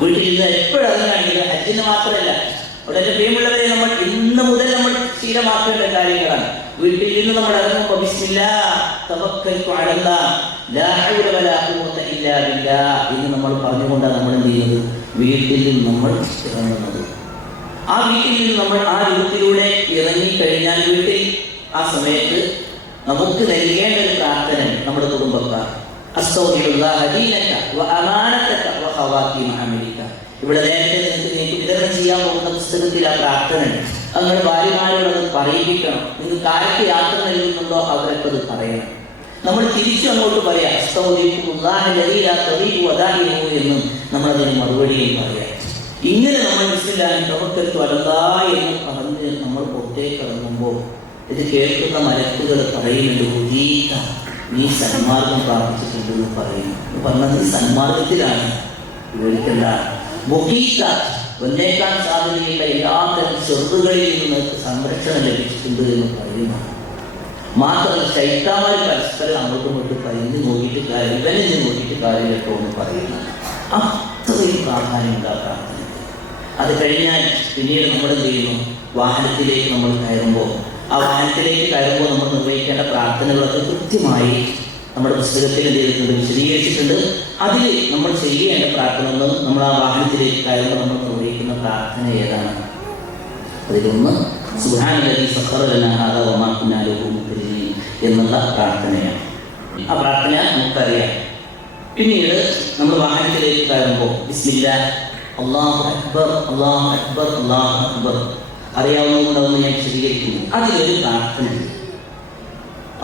വീട്ടിൽ നിന്ന് എപ്പോഴറിഞ്ഞാണെങ്കിൽ ഹജ്ജിന് മാത്രമല്ല, അവിടെ പ്രിയമുള്ളവരെ നമ്മൾ ഇന്ന് മുതൽ നമ്മൾ ശീലമാക്കേണ്ട കാര്യങ്ങളാണ്. വീട്ടിൽ നിന്ന് നമ്മൾ ഇറങ്ങുമ്പോൾ ബിസ്മില്ലാഹ് തവക്കൽതു അലല്ലാഹ് ലാ ഹൗല വലാ ഖുവത ഇല്ലാ ബില്ലാഹ് എന്ന് നമ്മൾ പറഞ്ഞുകൊണ്ടാണ് നമ്മൾ എന്ത് ചെയ്യുന്നത്, വീട്ടിൽ നിന്ന് നമ്മൾ ഇറങ്ങുന്നത്. ആ വീട്ടിൽ നിന്ന് നമ്മൾ ആ രൂപത്തിലൂടെ ഇറങ്ങിക്കഴിഞ്ഞാൽ വീട്ടിൽ ആ സമയത്ത് നമുക്ക് നൽകേണ്ട ഒരു പ്രാർത്ഥന നമ്മുടെ കുടുംബക്കാർ ഇവിടെ നേരത്തെ നിങ്ങൾക്ക് വിതരണം ചെയ്യാൻ പോകുന്ന പുസ്തകത്തിൽ ആ പ്രാർത്ഥന അങ്ങനെ ഭാര്യമാരോടത് പറയിപ്പിക്കണം. നിങ്ങൾക്ക് ആരൊക്കെ യാത്ര നൽകുന്നുണ്ടോ അവരൊക്കെ അത് പറയണം. നമ്മൾ തിരിച്ചു അങ്ങോട്ട് പറയാം എന്നും നമ്മളതിന് മറുപടിയും പറയാം. ഇങ്ങനെ നമ്മൾ ബിസ്മില്ലാഹി തവക്കൽതു അലല്ലാഹ് എന്ന് പറഞ്ഞ് നമ്മൾ പുറത്തേക്ക് ഇറങ്ങുമ്പോൾ ഇത് കേൾക്കുന്ന മലക്കുകൾ പറയുന്നുണ്ട്, ഹുദീത നീ സന്മാർഗം പ്രാപിച്ചിട്ടുണ്ടെന്ന് പറയുന്നു. പറഞ്ഞത് നീ സന്മാർഗത്തിലാണ്, വിവരിക്കണ്ട. ബുഖീത വന്നേക്കാൻ സാധ്യതയുള്ള എല്ലാത്തരം ചെറുതുകളിൽ നിന്ന് സംരക്ഷണം ലഭിച്ചിട്ടുണ്ട് എന്ന് പറയുന്നു. മാത്രമല്ല ശൈത്താന്മാർ പരസ്പരം അങ്ങോട്ടും ഇങ്ങോട്ടും പരിഞ്ഞ് നോക്കിയിട്ട് കാര്യം ഇവനെ നോക്കിയിട്ട് കാര്യമൊക്കെ ഒന്ന് പറയുന്നു. അത്രയും പ്രാധാന്യം ഉണ്ടാക്കാം. അത് കഴിഞ്ഞാൽ പിന്നീട് നമ്മൾ എന്ത് ചെയ്യുന്നു, വാഹനത്തിലേക്ക് നമ്മൾ കയറുമ്പോൾ ആ വാഹനത്തിലേക്ക് കയറുമ്പോൾ നമ്മൾ നിർവഹിക്കേണ്ട പ്രാർത്ഥനകളൊക്കെ കൃത്യമായി നമ്മുടെ പുസ്തകത്തിൽ എന്ത് ചെയ്തിട്ടുണ്ട്, വിശദീകരിച്ചിട്ടുണ്ട്. അതിൽ നമ്മൾ ചെയ്യേണ്ട പ്രാർത്ഥനകളും നമ്മൾ ആ വാഹനത്തിലേക്ക് കയറുമ്പോൾ നമ്മൾ നിർവഹിക്കുന്ന പ്രാർത്ഥന ഏതാണ്? അതിലൊന്ന് സുബ്ഹാനല്ലദീ സഖറ ലനാ ഹാദാ വമാ കുന്നാ ലഹു മുഖ്രിനീൻ എന്നുള്ള പ്രാർത്ഥനയാണ്. ആ പ്രാർത്ഥന നമുക്കറിയാം. പിന്നീട് നമ്മൾ വാഹനത്തിലേക്ക് കയറുമ്പോൾ ബിസ്മില്ലാഹ് അല്ലാഹു അക്ബർ അല്ലാഹു അക്ബർ അല്ലാഹു അക്ബർ അറിയാവുന്നതുകൊണ്ടൊന്ന് ഞാൻ വിശദീകരിക്കുന്നു. അതിലൊരു പ്രാർത്ഥനയുണ്ട്.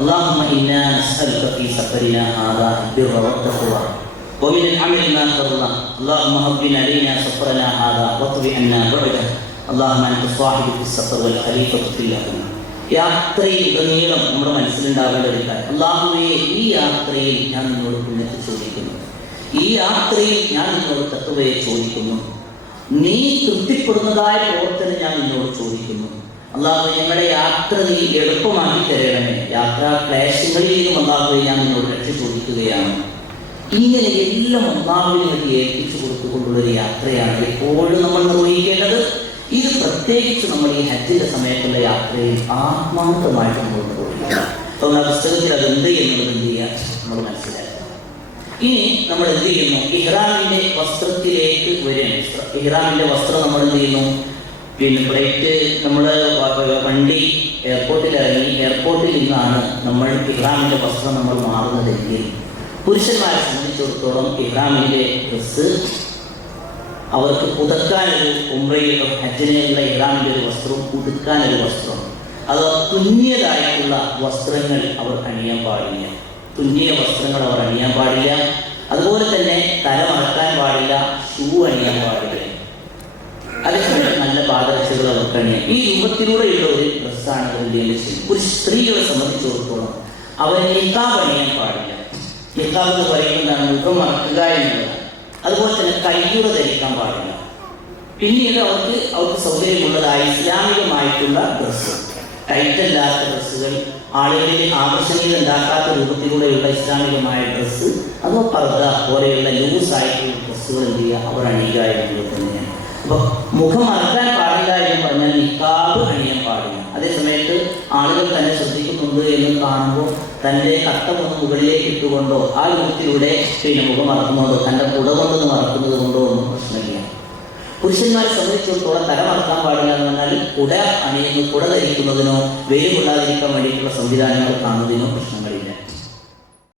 اللهم إنا نسألك في سفرنا هذا البر والتقوى ومن العمل ما ترضى اللهم هون علينا سفرنا هذا واطوِ عنا بعده اللهم أنت صاحب في السفر والخليفة في الأمة. യാത്രയിൽ ഉടനീളം നമ്മുടെ മനസ്സിലുണ്ടാവേണ്ട ഒരു കാര്യം, അല്ലാഹുവേ ഈ യാത്രയിൽ ഞാൻ നിന്നോട് പുണ്യത്തെ ചോദിക്കുന്നു, ഈ യാത്രയിൽ ഞാൻ നിന്നോട് തഖ്വയെ ചോദിക്കുന്നു, നീ തൃപ്തിപ്പെടുന്നതായ പ്രവർത്തനം ഞാൻ നിന്നോട് ചോദിക്കുന്നു. അല്ലാഹു ഞങ്ങളുടെ യാത്ര നീ എളുപ്പമാക്കി തരണമേ. യാത്രാ ക്ലേശങ്ങളിൽ നിന്നും അല്ലാഹുവേ ഞാൻ നിന്നോട് രക്ഷ ചോദിക്കുകയാണ്. ഇങ്ങനെ എല്ലാം അല്ലാഹുവിനെ ഏൽപ്പിച്ചു കൊടുത്തുകൊണ്ടുള്ളൊരു യാത്രയാണ് എപ്പോഴും നമ്മൾ നിർവഹിക്കേണ്ടത്. ഇത് പ്രത്യേകിച്ച് നമ്മൾ ഈ ഹജ്ജിന്റെ സമയത്തുള്ള യാത്രയിൽ ആത്മാർത്ഥമായിട്ട് നമ്മൾ നിർവഹിക്കണം. അപ്പോൾ ആ പുസ്തകത്തിൽ അത് എന്ത് എന്നുള്ളത് എന്ത് ചെയ്യുക നമ്മൾ മനസ്സിലാക്കുക. ഇനി നമ്മൾ എന്ത് ചെയ്യുന്നു? ഇഹ്റാമിന്റെ വസ്ത്രത്തിലേക്ക് വരികയാണ്. ഇഹ്റാമിന്റെ വസ്ത്രം നമ്മൾ എന്ത് ചെയ്യുന്നു? പിന്നെ ഫ്ലൈറ്റ് നമ്മൾ വണ്ടി എയർപോർട്ടിൽ ഇറങ്ങി എയർപോർട്ടിൽ നിന്നാണ് നമ്മൾ ഇഹ്റാമിന്റെ വസ്ത്രം നമ്മൾ മാറുന്നതെങ്കിൽ പുരുഷന്മാരെ സംബന്ധിച്ചിടത്തോളം ഇഹ്റാമിന്റെ ഡ്രസ്സ് അവർക്ക് പുതുക്കാനൊരു ഉംറയുടെ ഹജ്ജിനുള്ള ഇഹ്റാമിന്റെ ഒരു വസ്ത്രവും പുതുക്കാനൊരു വസ്ത്രം, അത് തുന്നിയതായിട്ടുള്ള വസ്ത്രങ്ങൾ അവർ അണിയാൻ പാടില്ല. തുന്നിയ വസ്ത്രങ്ങൾ അവർ അണിയാൻ പാടില്ല. അതുപോലെ തന്നെ തല മറക്കാൻ പാടില്ല, ഷൂ അണിയാൻ പാടില്ല. അതേസമയം നല്ല പാദരക്ഷകൾ അവർക്ക് അണിയാം. ഈ രൂപത്തിലൂടെയുള്ള ഒരു ഡ്രസ്സാണ് ഒരു സ്ത്രീകളെ സംബന്ധിച്ചിടത്തോളം അവർ നിക്കാബ് അണിയാൻ പാടില്ല. നിക്കാബ് എന്ന് പറയുന്നതാണ് മുഖം മറക്കുക എന്നുള്ളത്. അതുപോലെ തന്നെ കയ്യുറ ധരിക്കാൻ പാടില്ല. പിന്നീട് അവർക്ക് സൗകര്യമുള്ളതായ ഇസ്ലാമികമായിട്ടുള്ള ഡ്രസ്സ്, ടൈറ്റല്ലാത്ത ഡ്രസ്സുകൾ, ആളുകളിൽ ആകർഷണീയത ഉണ്ടാക്കാത്ത രൂപത്തിലൂടെയുള്ള ഇസ്ലാമികമായ ഡ്രസ്സ്, അതോ പർദ്ദ പോലെയുള്ള ലൂസായിട്ടുള്ള ഡ്രസ്സുകൾ എന്ത് ചെയ്യുക അവർ അണിയുക എന്നുള്ളത് തന്നെയാണ്. അപ്പോൾ മുഖം മറക്കാൻ പാടില്ല എന്ന് പറഞ്ഞാൽ നിക്കാബ് അണിയാൻ പാടില്ല. അതേസമയത്ത് ആളുകൾ തന്നെ ശ്രദ്ധിക്കുന്നുണ്ട് എന്ന് കാണുമ്പോൾ തൻ്റെ കട്ടമൊന്ന് മുകളിലേക്ക് ഇട്ടുകൊണ്ടോ ആ രൂപത്തിലൂടെ പിന്നെ മുഖം മറക്കുന്നതോ തൻ്റെ കുട കൊണ്ടൊന്ന് മറക്കുന്നത് കൊണ്ടോ ഒന്നും പ്രശ്നമില്ല. പുരുഷന്മാരെ സംബന്ധിച്ചിടത്തോളം തല മറക്കാൻ പാടില്ല എന്ന് പറഞ്ഞാൽ കുട ധരിക്കുന്നതിനോ വെയിൽ കൊള്ളാതിരിക്കാൻ വേണ്ടിയിട്ടുള്ള സംവിധാനങ്ങൾ കാണുന്നതിനോ പ്രശ്നങ്ങളില്ല.